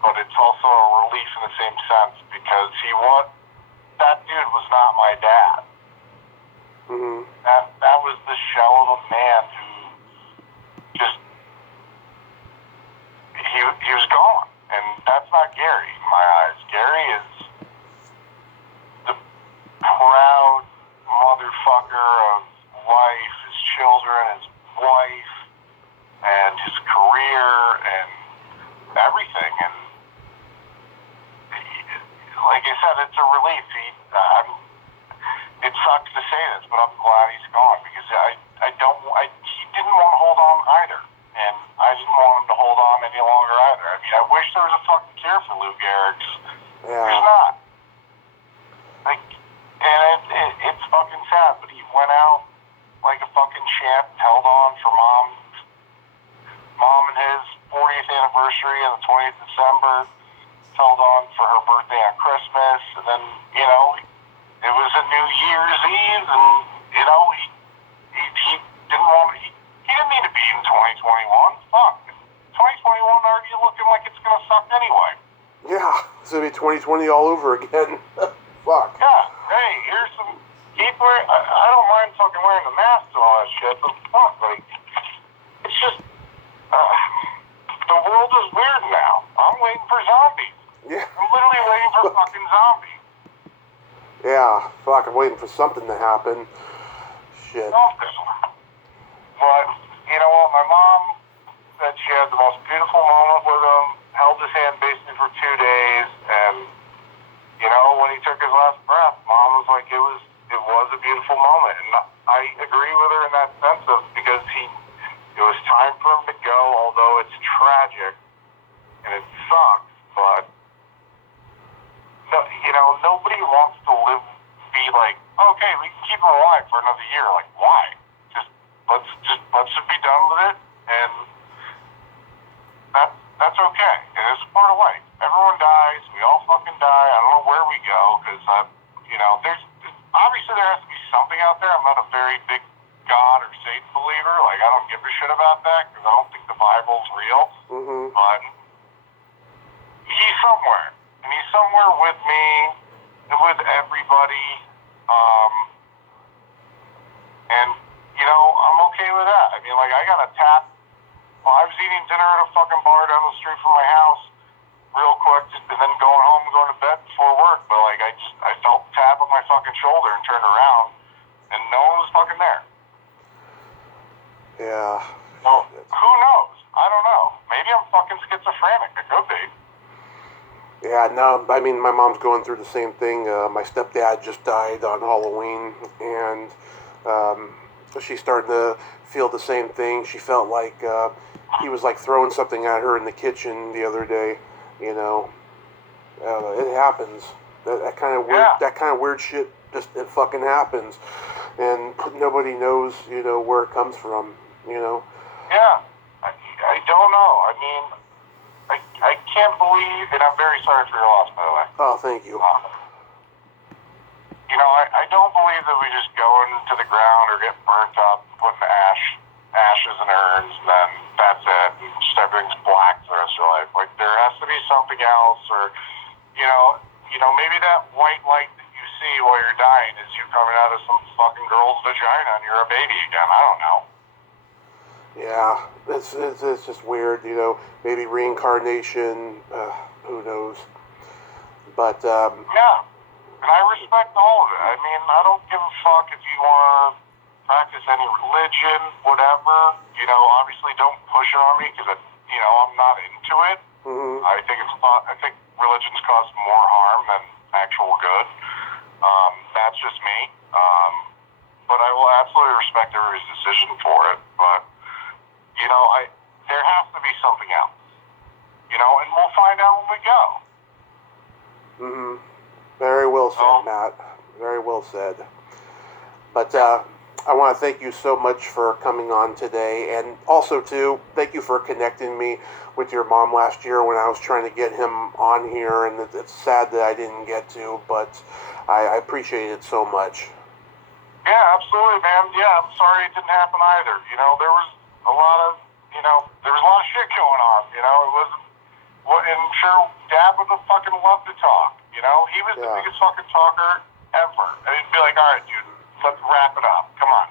but it's also a relief in the same sense, because that dude was not my dad. Mm-hmm. That was the shell of a man who just, he was gone. And that's not Gary in my eyes. Gary is the proud motherfucker of life, his children, his wife, and his career, and everything. And like I said, it's a relief. It sucks to say this, but I'm glad he's gone, because he didn't want to hold on either. And I didn't want him to hold on any longer either. I mean, I wish there was a fucking cure for Lou Gehrig's. Yeah. There's not. Like, and it's fucking sad, but he went out like a fucking champ, held on for Mom and his 40th anniversary on the 20th of December, held on for her birthday on Christmas, and then, you know, it was a New Year's Eve, and, you know, he didn't want to, he didn't need to be in 2021. Fuck. 2021 already looking like it's going to suck anyway. Yeah, it's going to be 2020 all over again. Fuck. Yeah. Hey, here's some... I don't mind fucking wearing the mask and all that shit, but fuck, like... It's just... the world is weird now. I'm waiting for zombies. Yeah. I'm literally waiting for fucking zombies. Yeah, fuck, I'm waiting for something to happen. Shit. Something. But, you know what, my mom said she had the most beautiful moment with him, held his hand basically for 2 days, and, you know, when he took his last breath, Mom was like, it was a beautiful moment. And I agree with her in that sense of, because it was time for him to go, although it's tragic, and it sucks, but, you know, nobody wants to be like, okay, we can keep him alive for another year. Like, why? Let's just be done with it, and that's okay. And it's part of life. Everyone dies. We all fucking die. I don't know where we go, because, you know, obviously there has to be something out there. I'm not a very big God or Satan believer. Like, I don't give a shit about that, because I don't think the Bible's real. Mm-hmm. But he's somewhere. And he's somewhere with me, and with everybody. And, you know, I'm okay with that. I mean, like, I got a tap. Well, I was eating dinner at a fucking bar down the street from my house real quick, and then going home and going to bed before work. But, like, I felt the tap on my fucking shoulder and turned around, and no one was fucking there. Yeah. Well, who knows? I don't know. Maybe I'm fucking schizophrenic. It could be. Yeah, no, I mean, my mom's going through the same thing. My stepdad just died on Halloween, and she's starting to feel the same thing. She felt like he was like throwing something at her in the kitchen the other day. You know, it happens. That kind of weird, that kind of weird shit it fucking happens, and nobody knows, you know, where it comes from. You know. Yeah, I don't know. I mean, I can't believe, and I'm very sorry for your loss, by the way. Oh, thank you. You know, I don't believe that we just go into the ground or get burnt up, put in ashes and urns, and then that's it, and just everything's black for the rest of your life. Like, there has to be something else, or, you know, maybe that white light that you see while you're dying is you coming out of some fucking girl's vagina and you're a baby again. I don't know. Yeah, it's just weird, you know, maybe reincarnation, who knows, but, Yeah, and I respect all of it. I mean, I don't give a fuck if you want to practice any religion, whatever, you know, obviously don't push it on me, because, I'm not into it. Mm-hmm. I think religions cause more harm than actual good. That's just me. But I will absolutely respect everybody's decision for it. But, there has to be something else. And we'll find out when we go. Mm-hmm. Very well said, Matt. Very well said. But I want to thank you so much for coming on today. And also, too, thank you for connecting me with your mom last year when I was trying to get him on here. And it's sad that I didn't get to, but I appreciate it so much. Yeah, absolutely, man. Yeah, I'm sorry it didn't happen either. There was a lot of, shit going on. It wasn't, and sure, Dad would have fucking loved to talk. He was the biggest fucking talker ever. And he'd be like, all right, dude, let's wrap it up. Come on.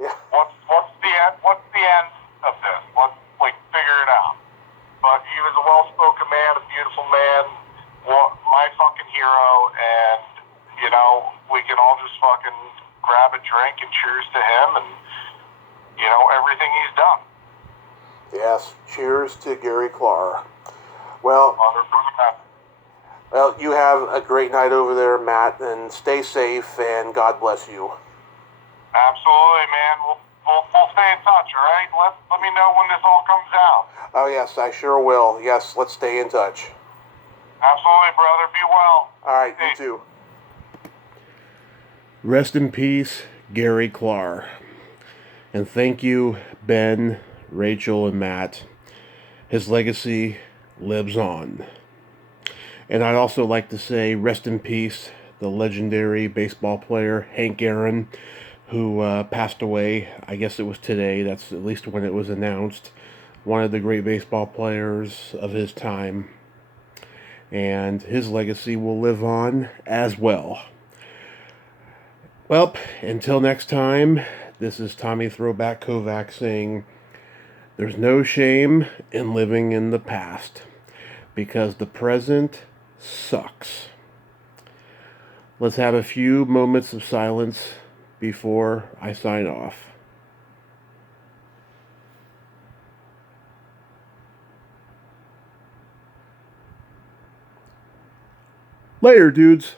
Yeah. What's the end of this? Let's, figure it out. But he was a well-spoken man, a beautiful man, my fucking hero, and, we can all just fucking grab a drink and cheers to him and, everything he's done. Yes, cheers to Gary Klahr. Well, you have a great night over there, Matt, and stay safe, and God bless you. Absolutely, man. We'll stay in touch, all right? Let me know when this all comes out. Oh, yes, I sure will. Yes, let's stay in touch. Absolutely, brother. Be well. All right, you too. Rest in peace, Gary Klahr. And thank you, Ben, Rachel, and Matt. His legacy lives on. And I'd also like to say rest in peace, the legendary baseball player Hank Aaron, who passed away. I guess it was today. That's at least when it was announced. One of the great baseball players of his time. And his legacy will live on as well. Well, until next time, this is Tommy Throwback Kovac saying, there's no shame in living in the past, because the present sucks. Let's have a few moments of silence before I sign off. Later, dudes.